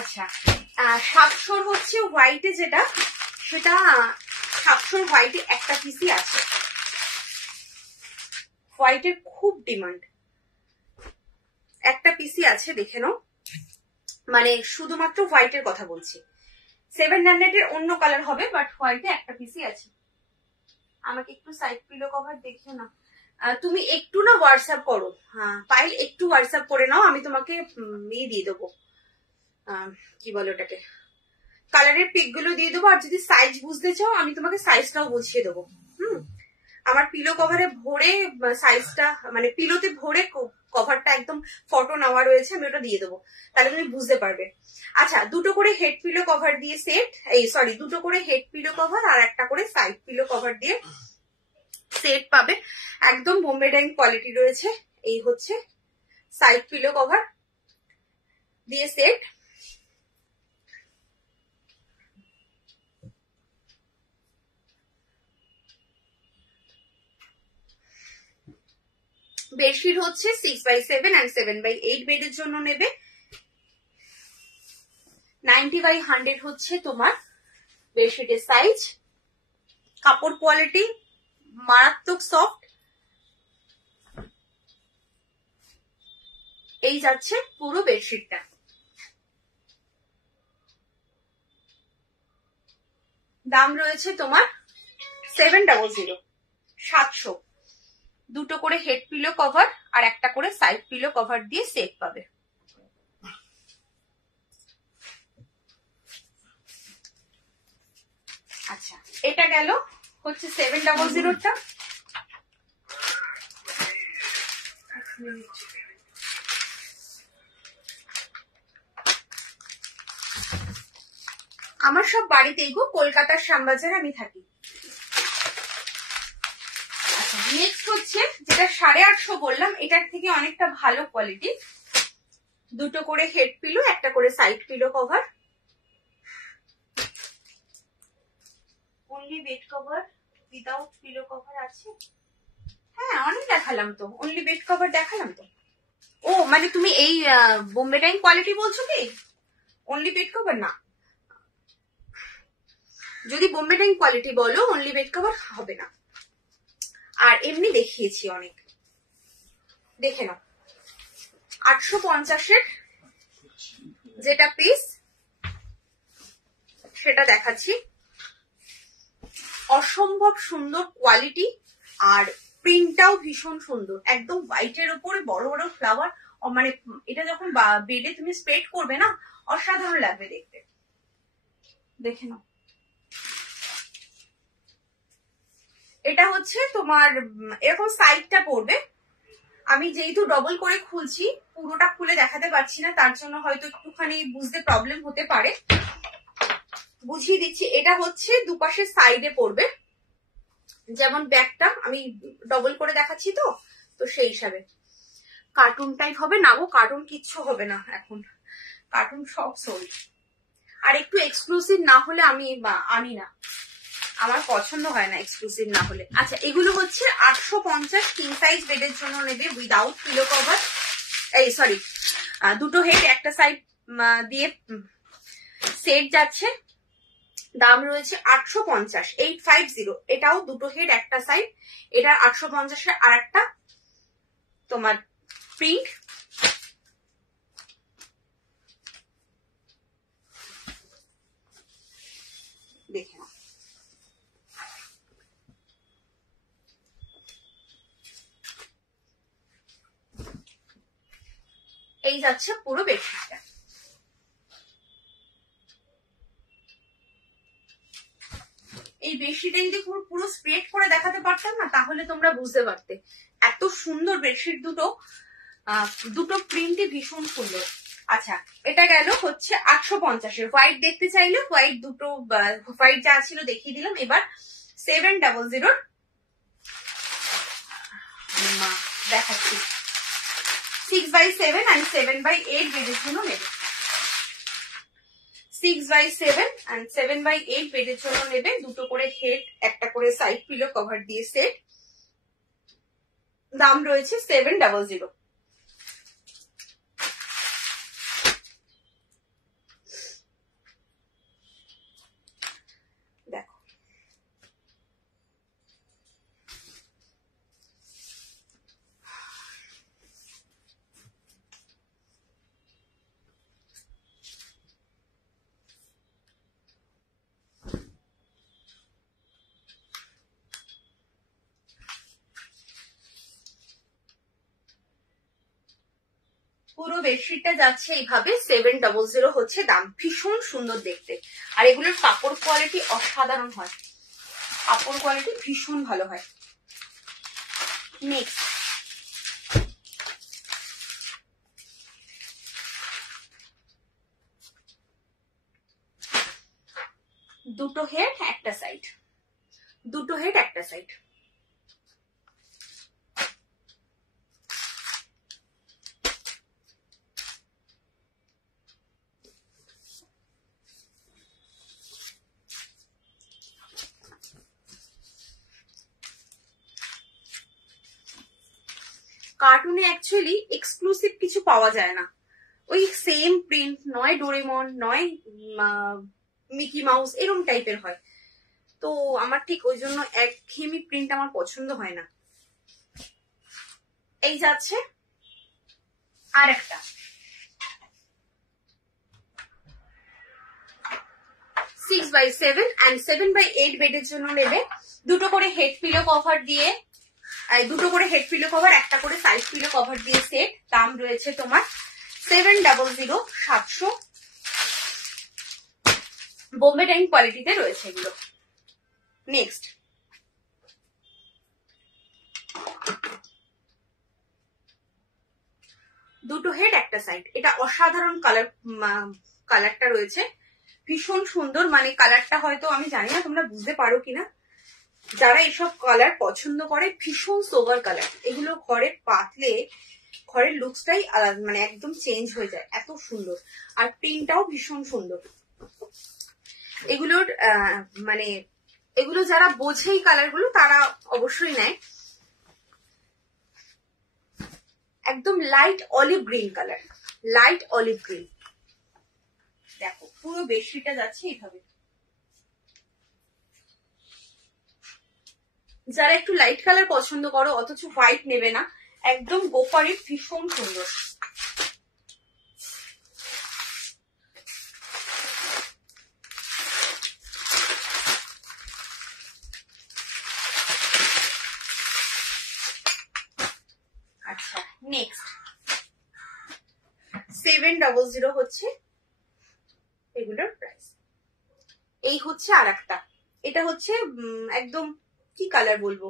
আচ্ছা, 700 হচ্ছে হোয়াইটে যেটা, সেটা 700 হোয়াইটে একটা পিসই আছে। হোয়াইটের খুব ডিমান্ড, একটা পিসি আছে, দেখে নাও। মানে শুধুমাত্র হোয়াইটের কথা বলছি, 700 এর অন্য কালার হবে, বাট হোয়াইটে একটা পিসি আছে। আমাকে একটু সাইড পিলো কভার দেখিও না, তুমি একটু না হোয়াটসঅ্যাপ করো। হ্যাঁ পাইল, একটু হোয়াটসঅ্যাপ করে নাও, আমি তোমাকে ইয়ে দিয়ে দেবো, কি বলো ওটাকে, কালারের পিক গুলো দিয়ে দেবো। আর যদি সাইজ বুঝতে চাও আমি তোমাকে সাইজটাও বুঝিয়ে দেবো। আমার পিলো কভারে ভরে সাইজটা, মানে পিলোতে ভরে কভারটা একদম ফটো নেওয়া রয়েছে, আমি ওটা দিয়ে দেবো, তাহলে তুমি বুঝতে পারবে। আচ্ছা, দুটো করে হেড পিলো কভার দিয়ে সেট, এই সরি দুটো করে হেড পিলো কভার আর একটা করে সাইড পিলো কভার দিয়ে সেট পাবে, একদম বোম্বে ডাইং কোয়ালিটি রয়েছে। এই হচ্ছে সাইড পিলো কভার দিয়ে সেট। বেডশিট হচ্ছে 6x7 and 7x8 বেডের জন্য নেবে। 90x100 হচ্ছে তোমার বেডশিটের সাইজ। কাপড় কোয়ালিটি মারাত্মক সফট। এই যাচ্ছে পুরো বেডশিটটা। দাম রয়েছে তোমার 700, 700। দুটো করে হেড পিলো কভার আর একটা করে সাইড পিলো কভার দিয়ে সেট পাবে। আচ্ছা, এটা গেল হচ্ছে 700টা। আমার সব বাড়িতেই গো, কলকাতার শ্যামবাজারে আমি থাকি। আচ্ছা, নেক্সট হচ্ছে যেটা 850 বললাম, এটার থেকে অনেকটা ভালো কোয়ালিটি। দুটো করে হেড পিলো, একটা করে side pillow cover. Only bed cover, without pillow cover আছে। হ্যাঁ অনেক দেখালাম তো, অনলি বেড কভার দেখালাম তো। ও মানে তুমি এই বোম্বে ডাইং কোয়ালিটি বলছো কি? অনলি বেড কভার না, যদি বোম্বে ডাইং কোয়ালিটি বলো অনলি বেড কভার হবে না। আর এমনি দেখিয়েছি অনেক, দেখে নাও। 850-এর যেটা পিস সেটা দেখাচ্ছি। অসম্ভব সুন্দর কোয়ালিটি আর প্রিন্টটাও ভীষণ সুন্দর, একদম হোয়াইটের উপরে বড় বড় ফ্লাওয়ার। মানে এটা যখন বেডে তুমি স্প্রেড করবে না, অসাধারণ লাগবে দেখতে। দেখে নাও, এটা হচ্ছে তোমার এরকম সাইডটা পড়বে। আমি যেহেতু ডবল করে খুলছি, পুরোটা খুলে দেখাতে পারছি না, তার জন্য হয়তো একটুখানি বুঝতে প্রবলেম হতে পারে। বুঝিয়ে দিচ্ছি, এটা হচ্ছে দুপাশে সাইডে পড়বে, যেমন ব্যাগটা আমি ডবল করে দেখাচ্ছি তো, তো সেই হিসাবে। কার্টুন টাইপ হবে না গো, কার্টুন কিচ্ছু হবে না এখন, কার্টুন সব সোল্ড। আর একটু এক্সক্লুসিভ না হলে আমি আনি না, আমার পছন্দ হয় না এক্সক্লুসিভ না হলে। আচ্ছা, এগুলো হচ্ছে 850 কিং সাইজ বেডের জন্য নেবে উইদাউট পিলো কভার। এই সরি, দুটো হেড একটা সাইড দিয়ে সেট যাচ্ছে। দাম রয়েছে 850, 850। এটাও দুটো হেড একটা সাইড, এটা 850-এর আর একটা তোমার প্রিন্ট। দেখে নাও, এই যাচ্ছে পুরো বেডশিটটা। এই বেডশিটে যদি পুরো স্প্রেড করে দেখাতে পারতাম না, তাহলে তোমরা বুঝতে পারতে এত সুন্দর বেডশিট দুটো। দুটো প্রিন্টই ভীষণ সুন্দর। আচ্ছা, এটা গেল হচ্ছে 850-এর। হোয়াইট দেখতে চাইলে হোয়াইট দুটো, হোয়াইট যা ছিল দেখিয়ে দিলাম। এবার 700 দেখাচ্ছি। 6x7 and 7x8 বেডের জন্য নেবে। 6x7 and 7x8 বেডের জন্য নেবে। দুটো করে হেড, একটা করে সাইড পিলো কভার দিয়ে সেট। দাম রয়েছে 700। দেখো, পুরো বেডশিটটা যাচ্ছে এইভাবে। 700 হচ্ছে দাম। ভীষণ সুন্দর দেখতে, আর এগুলোর কাপড় কোয়ালিটি অসাধারণ হয়, কাপড় কোয়ালিটি ভীষণ ভালো হয়। নেক্সট, দুটো হেড একটা সাইড, দুটো হেড একটা সাইড। কার্টুনে অ্যাকচুয়ালি এক্সক্লুসিভ কিছু পাওয়া যায় না, ওই সেম প্রিন্ট, নয় ডোরেমন নয় মিকি মাউস, এরকম টাইপের হয়। তো আমার ঠিক ওই জন্য একঘেয়েমি প্রিন্ট আমার পছন্দ হয় না। এই যাচ্ছে আর একটা 6x7 and 7x8 বেডের জন্য নেবে। দুটো করে হেড পিলো কভার দিয়ে, দুটো করে হেড পিলো কভার, একটা করে সাইড পিলো কভার দিয়ে সেট। দাম রয়েছে তোমার 700, 700। বোম্বে ডাইং কোয়ালিটিতে রয়েছে এগুলো। নেক্সট, দুটো হেড একটা সাইড। এটা অসাধারণ কালারটা রয়েছে, ভীষণ সুন্দর। মানে কালারটা হয়তো আমি জানি না তোমরা বুঝতে পারো কিনা, যারা এসব কালার পছন্দ করে, ভীষণ সোবার কালার। এগুলো ঘরে পাতলে ঘরের লুকসটাই আলাদা, মানে একদম চেঞ্জ হয়ে যায়, এত সুন্দর। আর প্রিন্টটাও ভীষণ সুন্দর। এগুলোর মানে এগুলো যারা বোঝে এই কালারগুলো, তারা অবশ্যই নেয়। একদম light olive green colour, light olive green. দেখো, পুরো বেডশিটটা যাচ্ছে এইভাবে। যারা একটু লাইট কালার পছন্দ করো অথচ হোয়াইট নেবে না, একদম গো ফর ইট, ভীষণ সুন্দর। 700 হচ্ছে এগুলোর প্রাইস। এই হচ্ছে আর একটা, এটা হচ্ছে একদম কি কালার বলবো,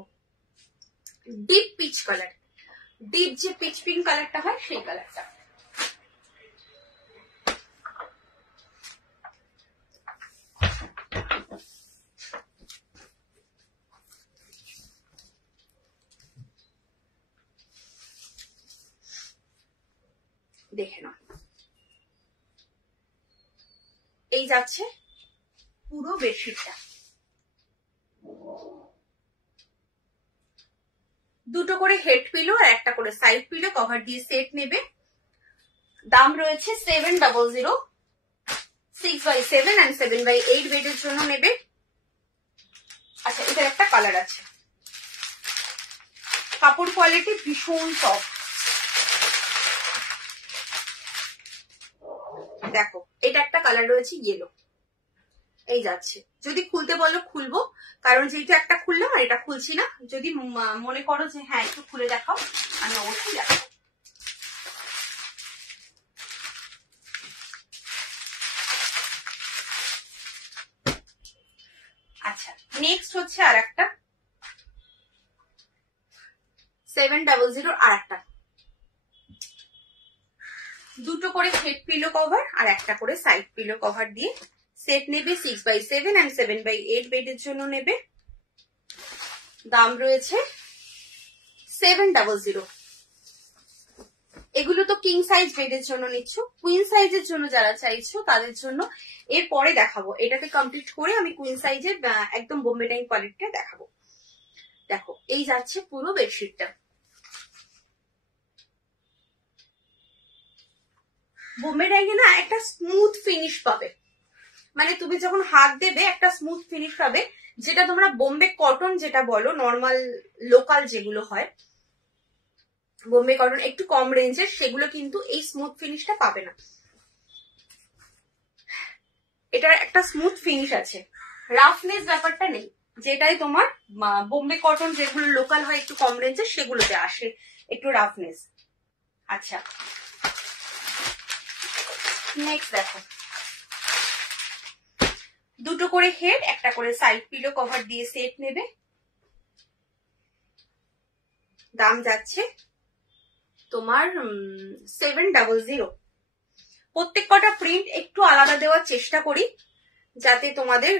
ডিপ পিচ কালার, ডিপ যে পিচ পিঙ্ক কালারটা হয় সেই কালারটা। দেখে নাও, এই যাচ্ছে পুরো বেডশিটটা। দুটো করে হেড পিলো আর একটা করে সাইড পিলো কভার দিয়ে সেট নেবে। দাম রয়েছে 700, 6x7 and 7x8 বেডের জন্য নেবে। আচ্ছা, এটার একটা কালার আছে, কাপড় কোয়ালিটি ভীষণ সফট। দেখো, এটা একটা কালার রয়েছে ইয়েলো, এই যাচ্ছে। যদি খুলতে বলো খুলবো, কারণ যেটা একটা খুললাম আর এটা খুলছি না। যদি মনে করো যে হ্যাঁ একটু খুলে দেখাও, আমি অবশ্যই দেখাবো। আচ্ছা, নেক্সট হচ্ছে আর একটা 700 আর একটা, দুটো করে হেড পিলো কভার আর একটা করে সাইড পিলো কভার দিয়ে সেট নেবে। 6x7 and 7x8 বেডের জন্য নেবে। দাম রয়েছে 700। এগুলো তো কিং সাইজ বেডের জন্য নিচ্ছ, কুইন সাইজের জন্য যারা চাইছো তাদের জন্য এরপরে দেখাবো। এটাকে কমপ্লিট করে আমি কুইন সাইজের একদম বোম্বে ডাইং কোয়ালিটিটা দেখাবো। দেখো, এই যাচ্ছে পুরো বেডশিটটা। বোম্বে ডাইং এ না একটা স্মুথ ফিনিশ পাবে, মানে তুমি যখন হাত দেবে একটা স্মুথ ফিনিশ পাবে, যেটা তোমরা বোম্বে কটন যেটা বলো, নর্মাল লোকাল যেগুলো হয় বোম্বে কটন একটু কম রেঞ্জের, সেগুলো কিন্তু এই স্মুথ ফিনিশটা পাবে না। এটার একটা স্মুথ ফিনিশ আছে, রাফনেস ব্যাপারটা নেই, যেটাই তোমার বোম্বে কটন যেগুলো লোকাল হয় একটু কম রেঞ্জের সেগুলোতে আসে একটু রাফনেস। আচ্ছা, নেক্সট দেখো, দুটো করে হেড একটা করে সাইড পিলো কভার দিয়ে সেট নেবে। দাম যাচ্ছে তোমার 700। প্রত্যেক কটা প্রিন্ট একটু আলাদা দেওয়ার চেষ্টা করি, যাতে তোমাদের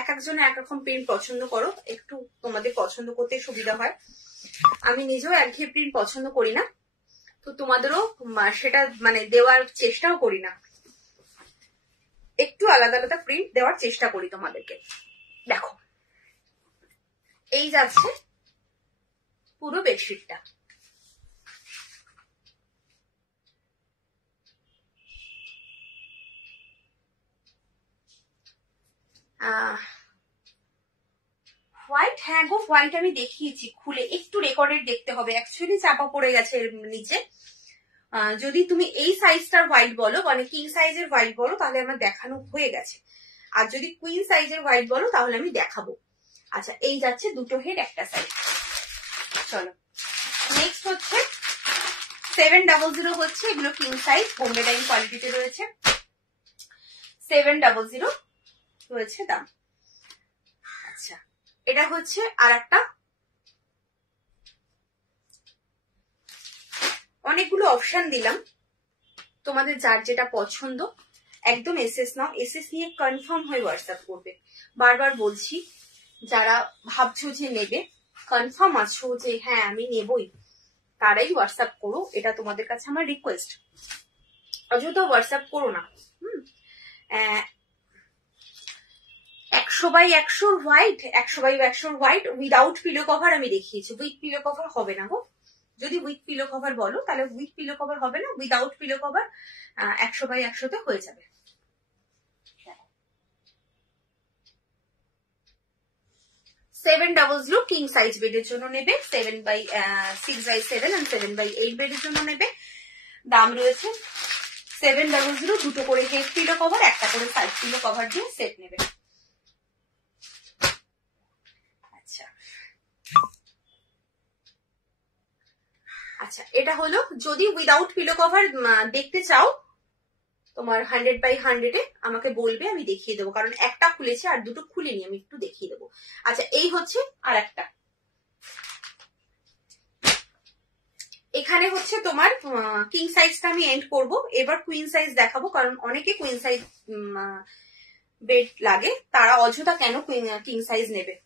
এক একজনে এক রকম প্রিন্ট পছন্দ করো, একটু তোমাদের পছন্দ করতে সুবিধা হয়। আমি নিজেও একঘেয়ে প্রিন্ট পছন্দ করি না, তো তোমাদেরও সেটা মানে দেওয়ার চেষ্টাও করি না, একটু আলাদা আলাদা প্রিন্ট দেওয়ার চেষ্টা করি তোমাদেরকে। দেখো, এই যাচ্ছে পুরো বেডশিটটা। হোয়াইট, হ্যাঁ গো হোয়াইট আমি দেখিয়েছি খুলে, একটু রেকর্ডেড দেখতে হবে, অ্যাকচুয়ালি চাপা পড়ে গেছে এর নিচে। যদি তুমি এই সাইজটার হোয়াইট বলো, মানে কিং সাইজের হোয়াইট বলো, তাহলে আমার দেখানো হয়ে গেছে, আর যদি কুইন সাইজের হোয়াইট বলো তাহলে আমি দেখাবো। আচ্ছা, এই যাচ্ছে দুটো হেড একটা সাইড। চলো, নেক্সট হচ্ছে 700 হচ্ছে, এগুলো কিং সাইজ বোম্বে ডাইং কোয়ালিটিতে রয়েছে। 700 রয়েছে দাম। আচ্ছা, এটা হচ্ছে আর একটা, অনেকগুলো অপশন দিলাম, তোমাদের যার যেটা পছন্দ একদম এসএস নাও, এসএস নিয়ে কনফার্ম হয়ে হোয়াটসঅ্যাপ করবে। বারবার বলছি, যারা ভাবছো যে নেবে, কনফার্ম আছো যে হ্যাঁ আমি নেবই, তারাই হোয়াটসঅ্যাপ করো, এটা তোমাদের কাছে আমার রিকোয়েস্ট। অযথা হোয়াটসঅ্যাপ করো না। 100x100 white, 100x100 white without pillow cover আমি দেখিয়েছি, উইথ পিলো কভার হবে না গো। যদি উইথ পিলো কভার বলো তাহলে উইথ পিলো কভার হবে না, উইদাউট পিলো কভার 100x100 হয়ে যাবে। 700 কিং সাইজ বেডের জন্য নেবে, 6x7 and 7x8 বেডের জন্য নেবে। দাম রয়েছে 700, দুটো করে হেড পিলো কভার একটা করে সাইড পিলো কভার দিয়ে সেট নেবে। আচ্ছা, আচ্ছা, এটা হলো, যদি উইদাউট পিলো কভার দেখতে চাও তোমার 100x100 আমাকে বলবে, আমি দেখিয়ে দেবো, কারণ একটা খুলেছে আর দুটো খুলিনি, আমি একটু দেখিয়ে দেবো। আচ্ছা, এই হচ্ছে আর একটা। এখানে হচ্ছে তোমার কিং সাইজটা আমি এন্ড করব, এবার কুইন সাইজ দেখাবো, কারণ অনেকে কুইন সাইজ বেড লাগে, তারা অযথা কেন কিং সাইজ নেবে।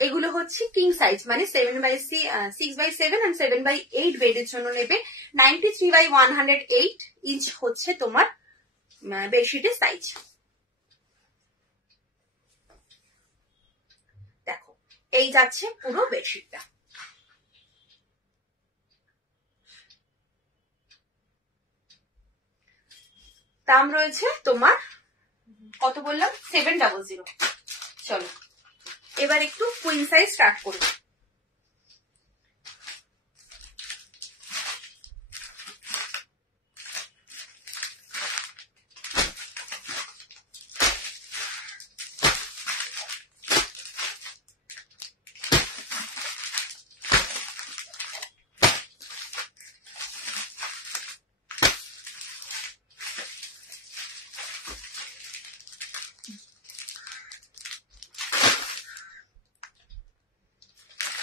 এগুলো হচ্ছে কিং সাইজ, মানে 6x7 and 7x8 বেডের জন্য নেবে। 93x108 ইঞ্চ হচ্ছে তোমার বেডশিটের সাইজ। দেখো, এই যাচ্ছে পুরো বেডশিটটা। দাম রয়েছে তোমার কত বললাম, 700। চলো এবার একটু কুইন সাইজ স্টার্ট করি।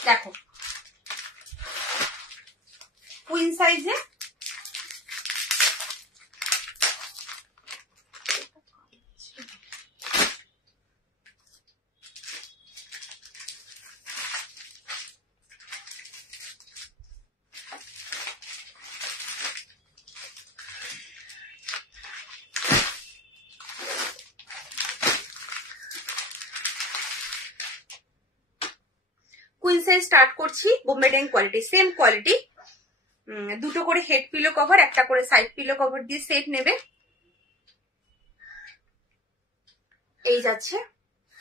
দেখো, কুইন সাইজে কুইন সাইজ স্টার্ট করছি। Bombay Dyeing quality, same quality, দুটো করে হেড পিলো কভার, একটা করে সাইড পিলো কভার দিয়ে সেট নেবে। এই যাচ্ছে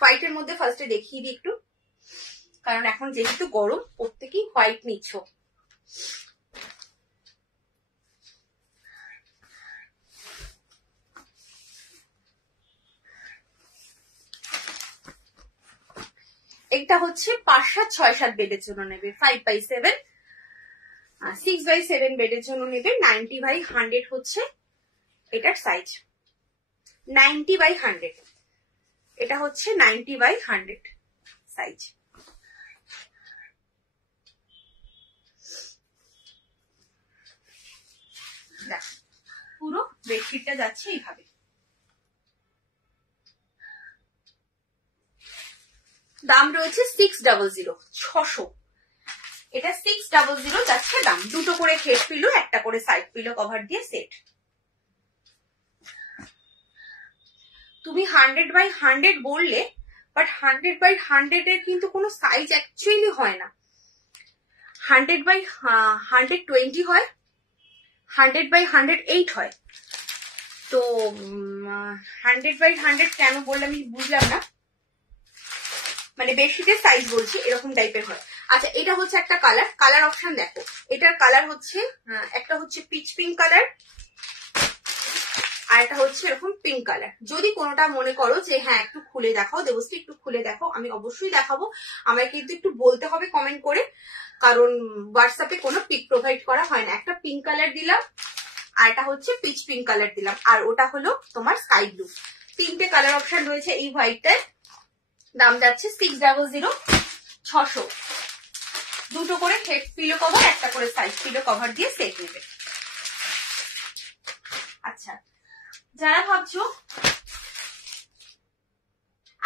হোয়াইটের মধ্যে, ফার্স্টে দেখিয়ে দিই একটু, কারণ এখন যেহেতু গরম প্রত্যেকেই হোয়াইট নিচ্ছ। এটা হচ্ছে 5-7, 6-7 বেডের জন্য নেবে। 5x7, 6x7 বেডের জন্য নেবে। 90x100 হচ্ছে এটার সাইজ। 90x100, এটা হচ্ছে 90x100 সাইজ। দেখ, পুরো বেডশিটটা যাচ্ছে এইভাবে। দাম রয়েছে 600, 600। এটা 600 যাচ্ছে দাম। দুটো করে হেড পিলো, একটা করে সাইড পিলো কভার দিয়ে সেট। তুমি 100x100 বললে, বাট 100x100 এর কিন্তু কোনো সাইজ অ্যাকচুয়ালি হয় না। 100x120 হয়, 100x108 হয়। তো 100x100 কেন বললাম আমি বুঝলাম না, মানে বেডশিটের সাইজ বলছি, এরকম টাইপের হয়। আচ্ছা, এটা হচ্ছে একটা কালার, কালার অপশন দেখো। এটার কালার হচ্ছে, একটা হচ্ছে পিচ পিঙ্ক কালার, আর এটা হচ্ছে এরকম পিঙ্ক কালার। যদি কোনোটা মনে করো যে হ্যাঁ একটু খুলে দেখাও দেবশ্রী, একটু খুলে দেখাও, আমি অবশ্যই দেখাবো। আমায় কিন্তু একটু বলতে হবে কমেন্ট করে, কারণ হোয়াটসঅ্যাপে কোনো পিক প্রোভাইড করা হয় না। একটা পিঙ্ক কালার দিলাম, আর এটা হচ্ছে পিচ পিঙ্ক কালার দিলাম, আর ওটা হলো তোমার স্কাই ব্লু। তিনটে কালার অপশন রয়েছে এই হোয়াইটটায়। দাম যাচ্ছে 600, 600। দুটো করে হেড পিলো কভার, একটা করে সাইড পিলো কভার দিয়ে সেট নেবে। আচ্ছা, যারা ভাবছো,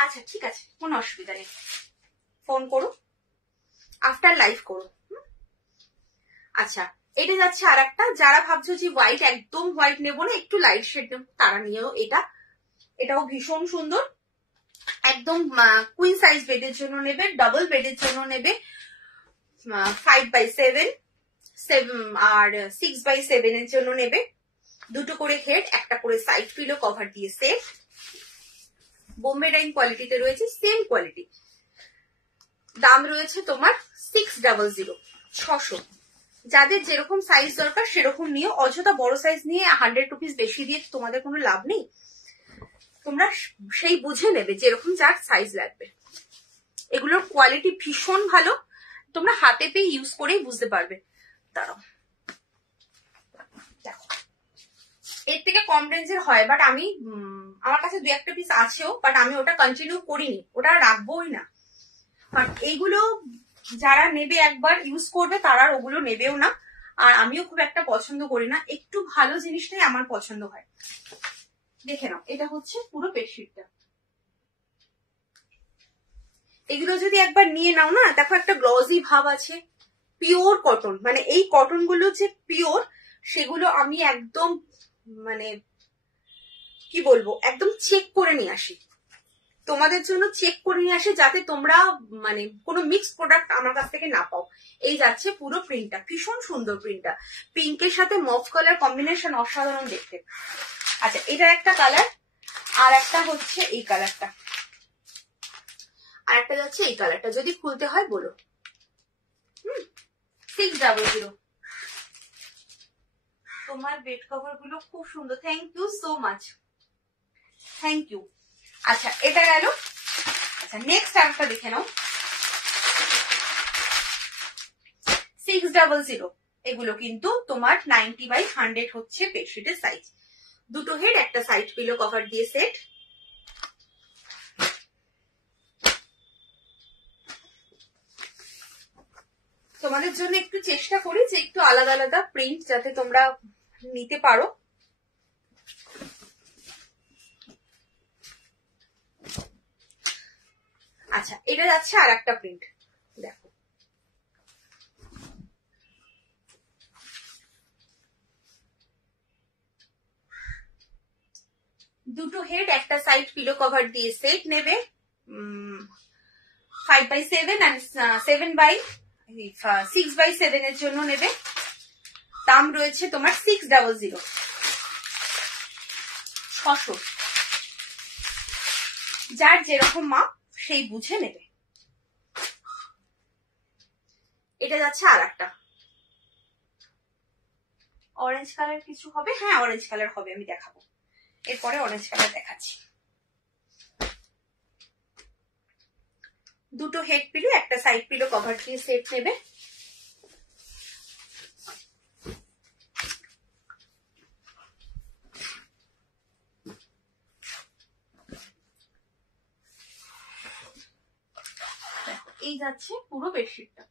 আচ্ছা ঠিক আছে, কোনো অসুবিধা নেই, ফোন করো, আফটার লাইভ করো। আচ্ছা, এটা যাচ্ছে আর একটা। যারা ভাবছো যে হোয়াইট, একদম হোয়াইট নেবো না, একটু লাইট শেড নেবো, তারা নিয়েও এটা। এটাও ভীষণ সুন্দর, একদম কুইন সাইজ বেডের জন্য নেবে, ডাবল বেডের জন্য নেবে। 5x7 আর 6x7 এর জন্য নেবে। দুটো করে হেড, একটা করে সাইড পিলো কভার দিয়ে সেট। বোম্বে ডাইং কোয়ালিটিতে রয়েছে, সেম কোয়ালিটি। দাম রয়েছে তোমার 600, 600। যাদের যেরকম সাইজ দরকার সেরকম নিয়ে, অযথা বড় সাইজ নিয়ে 100 রুপিস বেশি দিয়ে তোমাদের কোনো লাভ নেই। তোমরা সেই বুঝে নেবে যেরকম যার সাইজ লাগবে। এগুলোর কোয়ালিটি ভীষণ ভালো, তোমরা হাতে পেয়ে ইউজ করেই বুঝতে পারবে। দাঁড়াও, দেখো এর থেকে কম রেঞ্জের হয়, বাট আমি আমার কাছে 2-1 পিস আছেও, বাট আমি ওটা কন্টিনিউ করিনি, ওটা রাখবোই না। কারণ এইগুলো যারা নেবে একবার ইউজ করবে তারা আর ওগুলো নেবেও না, আর আমিও খুব একটা পছন্দ করি না, একটু ভালো জিনিসটাই আমার পছন্দ হয়। দেখে নাও, এটা হচ্ছে পুরো বেডশিটটা। এগুলো যদি একবার নিয়ে নাও না, দেখো একটা গ্লসি ভাব আছে, পিওর কটন, মানে এই কটন গুলো যে পিওর সেগুলো আমি একদম মানে কি বলবো, একদম চেক করে নিয়ে আসি, তোমাদের জন্য চেক করে নিয়ে আসি, যাতে তোমরা মানে কোনো মিক্স প্রোডাক্ট আমার কাছ থেকে না পাও। এই যাচ্ছে পুরো প্রিন্টটা, ভীষণ সুন্দর প্রিন্টটা, পিঙ্কের সাথে মফ কালার কম্বিনেশন অসাধারণ দেখতে। আচ্ছা, এটা একটা কালার, আর একটা হচ্ছে এই কালারটা, আর একটা যাচ্ছে এই কালারটা, যদি খুলতে হয় বলো। 600। তোমার বেড কভার গুলো খুব সুন্দর, thank you so much, thank you. আচ্ছা, এটা গেল। আচ্ছা, নেক্সট একটা দেখে নাও, 600। এগুলো কিন্তু তোমার 90/100 হচ্ছে বেডশিটের সাইজ, দুটো হেড, একটা সাইড পিলো কভার দিয়ে সেট। তোমাদের জন্য একটু চেষ্টা করি যে একটু আলাদা আলাদা প্রিন্ট যাতে তোমরা নিতে পারো। আচ্ছা, এটা যাচ্ছে আর একটা প্রিন্ট, দেখো দুটো হেড, একটা সাইড পিলো কভার দিয়ে সেট নেবে, 5/7 and 6/7 এর জন্য নেবে। দাম রয়েছে তোমার 600, 600। যার যেরকম মাপ সেই বুঝে নেবে। এটা যাচ্ছে আর একটা অরেঞ্জ কালার, কিছু হবে, হ্যাঁ অরেঞ্জ কালার হবে, আমি দেখাবো এরপরে, অরেঞ্জ কালার দেখাচ্ছি। দুটো হেড পিলো, একটা সাইড পিলো কভার দিয়ে সেট নেবে। এই যাচ্ছে পুরো বেডশিটটা,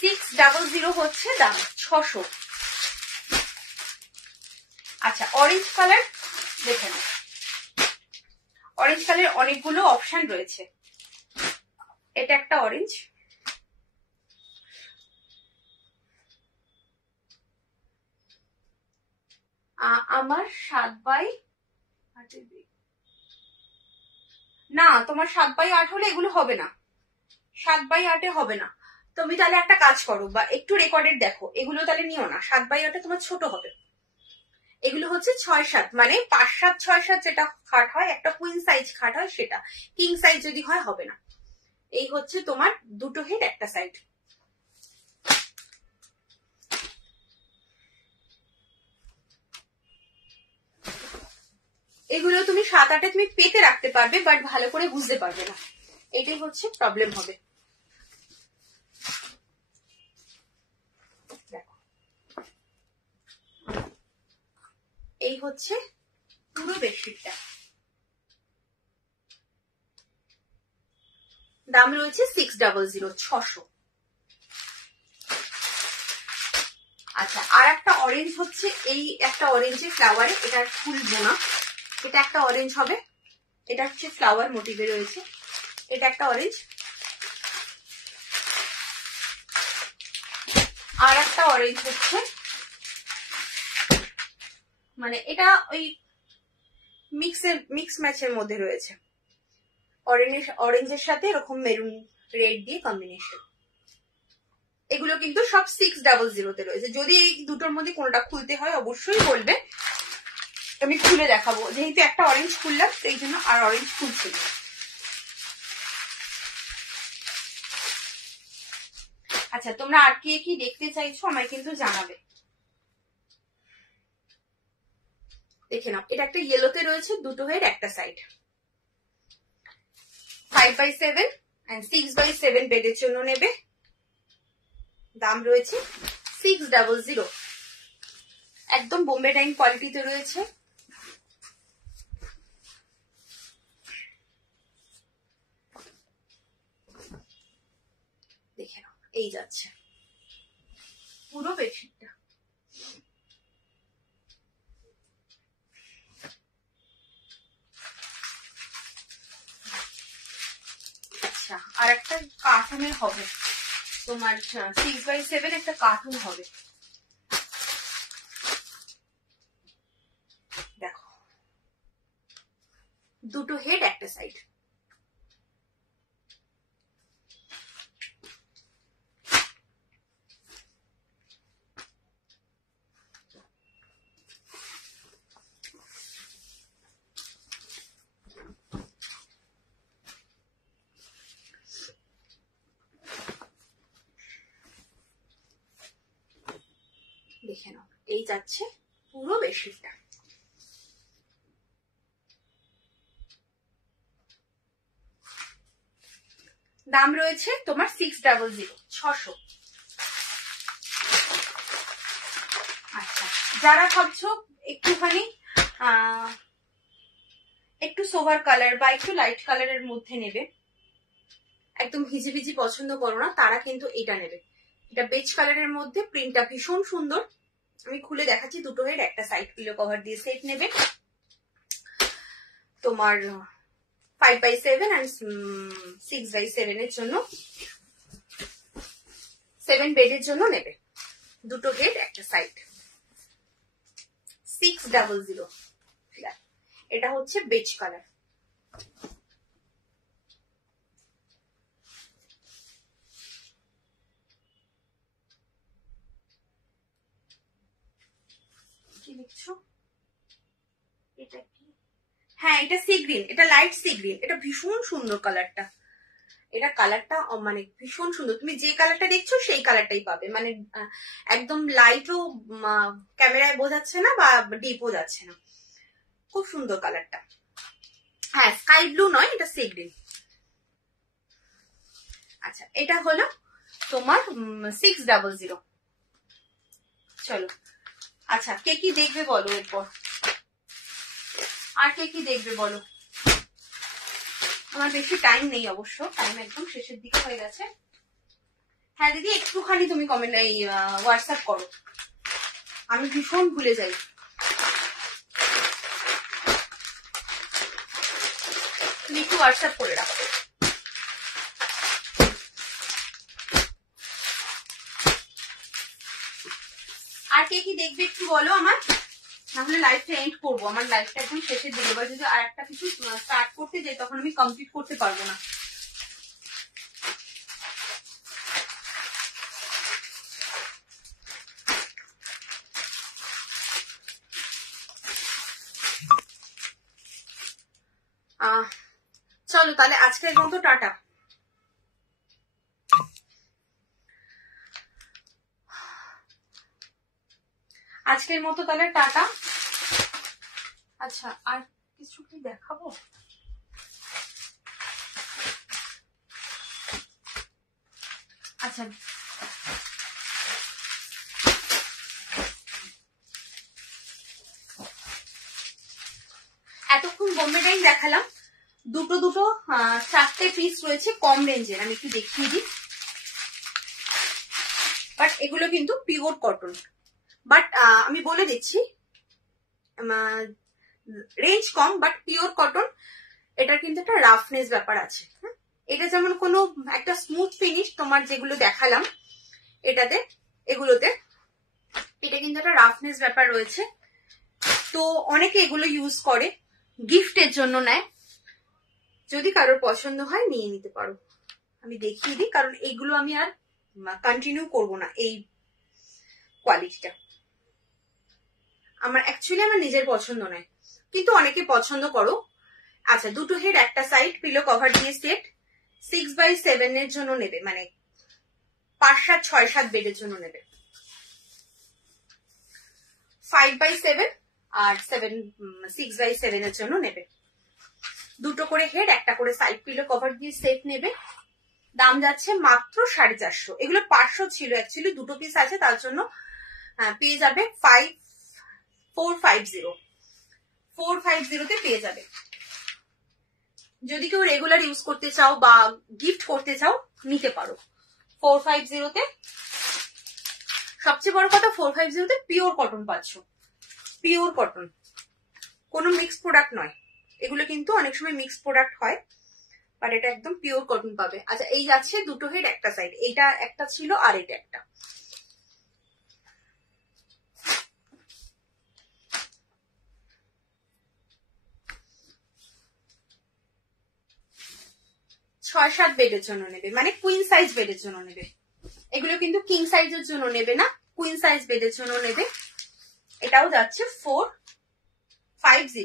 600 হচ্ছে দাম, 600। আচ্ছা, অরেঞ্জ কালার দেখে নাও, অরেঞ্জ কালার অনেকগুলো অপশন রয়েছে, এটা একটা অরেঞ্জ, আমার 7/8, না তোমার 7/8 হলে এগুলো হবে না, 7/8 হবে না। তুমি তাহলে একটা কাজ করো, বা একটু রেকর্ডেড দেখো, এগুলো তাহলে নিও না, 7/8 তোমার ছোট হবে। এগুলো হচ্ছে 6-7, মানে 5-7, 6-7 যেটা খাট হয়, একটা কুইন সাইজ খাট হয় সেটা, কিং সাইজ যদি হয় হবে না। এই হচ্ছে তোমার দুটো হেড, একটা সাইড। এগুলো তুমি 7-8 তুমি পেতে রাখতে পারবে, বাট ভালো করে বুঝতে পারবে না, এটাই হচ্ছে প্রবলেম হবে। দেখো, এই হচ্ছে পুরো বেডশিটটা, দাম রয়েছে 600, 600। আচ্ছা, আর একটা অরেঞ্জ হচ্ছে, এই একটা অরেঞ্জের ফ্লাওয়ারে, এটা খুলবো না, এটা একটা অরেঞ্জ হবে, এটা হচ্ছে ফ্লাওয়ার মোটিভে রয়েছে, এটা একটা অরেঞ্জ। আর একটা অরেঞ্জ হচ্ছে, মানে এটা ওই মিক্স ম্যাচের মধ্যে রয়েছে, অরেঞ্জের সাথে এরকম মেরুন রেড দিয়ে কম্বিনেশন। এগুলো কিন্তু সব 600 রয়েছে। যদি এই দুটোর মধ্যে কোনটা খুলতে হয় অবশ্যই বলবে, আমি খুলে দেখাবো, যেহেতু একটা অরেঞ্জ খুললাম সেই জন্য আর অরেঞ্জ খুলছি না। আচ্ছা, তোমরা আর কে কি দেখতে চাইছো আমায় কিন্তু জানাবে। দেখে নাও, এটা একটা ইয়েলোতে রয়েছে, দুটো হেড, একটা সাইড, 5/7 and 6x7 বেডের জন্য নেবে। দাম রয়েছে 600, একদম বোম্বে ডাইং কোয়ালিটিতে রয়েছে। দেখে নাও, এই যাচ্ছে পুরো বেডশিটটা। আচ্ছা, আর একটা কার্টুনের হবে তোমার 6x7 একটা কার্টুন হবে। দেখো, দুটো হেড একটা সাইড। দেখে নাও, এই যাচ্ছে পুরো বেডশিটটা। দাম রয়েছে তোমার 600, 600। আচ্ছা, যারা ভাবছো একটুখানি একটু সোভার কালার বা একটু লাইট কালারের মধ্যে নেবে, একদম হিজিবিজি পছন্দ করো না, তারা কিন্তু এটা নেবে। এটা বেজ কালারের মধ্যে, প্রিন্টটা ভীষণ সুন্দর। আমি খুলে দেখাচ্ছি। দুটো হেড একটা সাইড পিলো কভার দিয়ে সেট নেবে। তোমার 5x7 and 6x7 এর জন্য, 7 বেডের জন্য নেবে। দুটো হেড একটা সাইড, 600। এটা হচ্ছে বেজ কালার। কি লিখছো? এটা কি? হ্যাঁ, এটা সি গ্রিন, এটা লাইট সি গ্রিন। এটা ভীষণ সুন্দর কালারটা। এটা কালারটা মানে ভীষণ সুন্দর। তুমি যে কালারটা দেখছো সেই কালারটাই পাবে, মানে একদম লাইটও ক্যামেরায় বোঝাচ্ছে না বা ডিপও যাচ্ছে না। খুব সুন্দর কালারটা। হ্যাঁ, স্কাই ব্লু নয়, এটা সি গ্রিন। আচ্ছা, এটা হলো তোমার 600। চলো, আচ্ছা, কে কি দেখবে বলো এরপর? আর কে কি দেখবে বলো? আমার বেশি টাইম নেই অবশ্য, টাইম একদম শেষের দিকে হয়ে গেছে। হ্যাঁ দিদি, একটুখানি তুমি কমেন্ট এই হোয়াটসঅ্যাপ করো, আমি ভীষণ ভুলে যাই। তুমি একটু হোয়াটসঅ্যাপ করে রাখো। আর কে কি দেখবে একটু বলো আমার, নাহলে লাইফটা এন্ড করবো। আমার লাইফটা একদম শেষের দিকে। এবার যদি আর একটা কিছু স্টার্ট করতে যাই তখন আমি কমপ্লিট করতে পারবো না। চলো তাহলে আজকের মতো টাটা। আজকের মতো তাহলে টাটা। আচ্ছা, আর কিছু কি দেখাবো? আচ্ছা, এতক্ষণ বোম্বে ডাইং দেখালাম। দুটো 4টে পিস রয়েছে কম রেঞ্জের, আমি একটু দেখিয়ে দিই। বাট এগুলো কিন্তু পিওর কটন। বাট আমি বলে দিচ্ছি, range com but pure cotton. এটার কিন্তু একটা রাফনেস ব্যাপার আছে। এটা যেমন কোনো একটা স্মুথ ফিনিশ তোমার যেগুলো দেখালাম এগুলোতে এটা কিন্তু একটা রাফনেস ব্যাপার রয়েছে। তো অনেকে এগুলো ইউজ করে, গিফটের জন্য নেয়। যদি কারোর পছন্দ হয় নিয়ে নিতে পারো। আমি দেখিয়ে দিই, কারণ এইগুলো আমি আর কন্টিনিউ করবো না। এই কোয়ালিটিটা আমার নিজের পছন্দ নয়, কিন্তু অনেকে পছন্দ করো। আচ্ছা, দুটো হেড একটা সাইড পিলো কভার দিয়ে সেট, 6x7 এর জন্য নেবে, মানে 5, 7, 6, 7 বেডের জন্য নেবে। 5x7 আর 6x7 এর জন্য নেবে। দুটো করে হেড একটা করে সাইড পিলো কভার দিয়ে সেট নেবে। দাম যাচ্ছে মাত্র 450। এগুলো 500 ছিল, অ্যাকচুয়ালি দুটো পিস আছে তার জন্য পেয়ে যাবে 450 তে পেয়ে যাবে। যদি কেউ রেগুলার ইউজ করতে চাও বা গিফট করতে চাও নিতে পারো 450 তে। সবচেয়ে বড় কথা 450 তে পিওর কটন পাচ্ছ, পিওর কটন, কোনো মিক্স প্রোডাক্ট নয়। এগুলো কিন্তু অনেক সময় মিক্স প্রোডাক্ট হয়, বাট এটা একদম পিওর কটন পাবে। আচ্ছা এই যাচ্ছে দুটো হেড একটা সাইড, এইটা একটা ছিল আর এটা একটা। ছয় 7 বেডের জন্য নেবে, মানে কুইন সাইজ বেডের জন্য নেবে। এগুলো কিন্তু কিং সাইজের জন্য নেবে না, কুইন সাইজ বেডের জন্য নেবে। এটাও যাচ্ছে 450।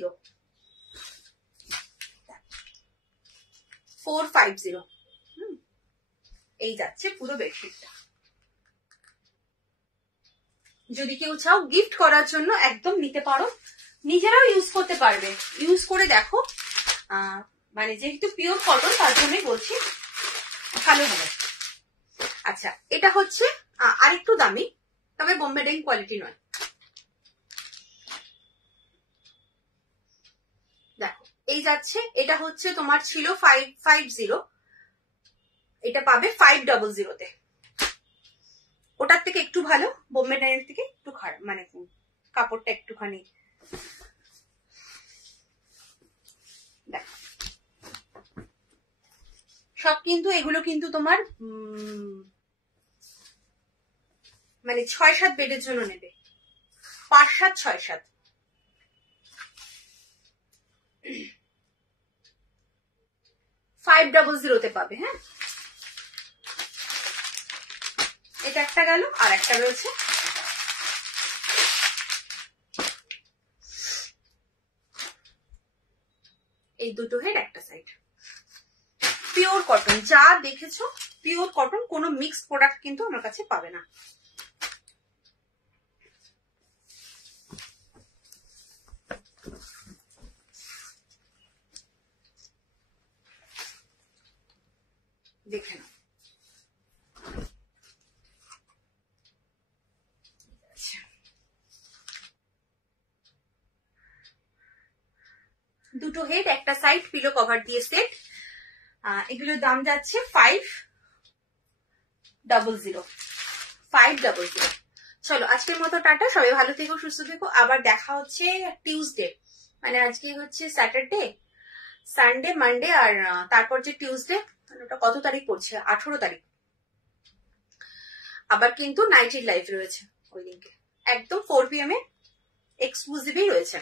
450 এই যাচ্ছে পুরো বেডশিটটা। যদি কেউ চাও গিফট করার জন্য একদম নিতে পারো, নিজেরাও ইউজ করতে পারবে, ইউজ করে দেখো। মানে যেহেতু পিওর কটন তার জন্যই বলছি ভালো হবে। আচ্ছা এটা হচ্ছে আরেকটু দামি, তবে বোম্বে ডাইং কোয়ালিটি নয়। দেখো এই যাচ্ছে, এটা হচ্ছে তোমার ছিল 550, এটা পাবে 500-তে। ওটার থেকে একটু ভালো, বোম্বে ডাইং থেকে একটু খারাপ, মানে কাপড়টা একটুখানি। দেখো সব কিন্তু এগুলো কিন্তু তোমার মানে 6-7 বেডের জন্য নেবে, 5-7 6-7। $500 পাবে। হ্যাঁ এটা একটা গেল, আর একটা রয়েছে এই দুটো হেড একটা সাইড। পিওর কটন, যা দেখেছো পিওর কটন, কোনো মিক্স প্রোডাক্ট কিন্তু আমার কাছে পাবে না। দেখে নাও। দুটো হেড একটা সাইড, পিলো কভার দিয়ে সেট। এগুলোর দাম যাচ্ছে 500। চলো আজকের মতো টাটা, সবাই ভালো থেকো সুস্থ থেকো। আবার দেখা হচ্ছে টিউসডে, মানে আজকে হচ্ছে স্যাটারডে, সানডে, মানডে, আর তারপর যে টিউসডে, ওটা কত তারিখ পড়ছে, 18 তারিখ, আবার কিন্তু নাইটের লাইভ রয়েছে ওই দিনকে, একদম 4 PM এক্সক্লুসিভই রয়েছে।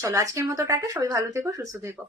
চলো আজকের মতো টাটা, সবাই ভালো থেকো সুস্থ থেকো।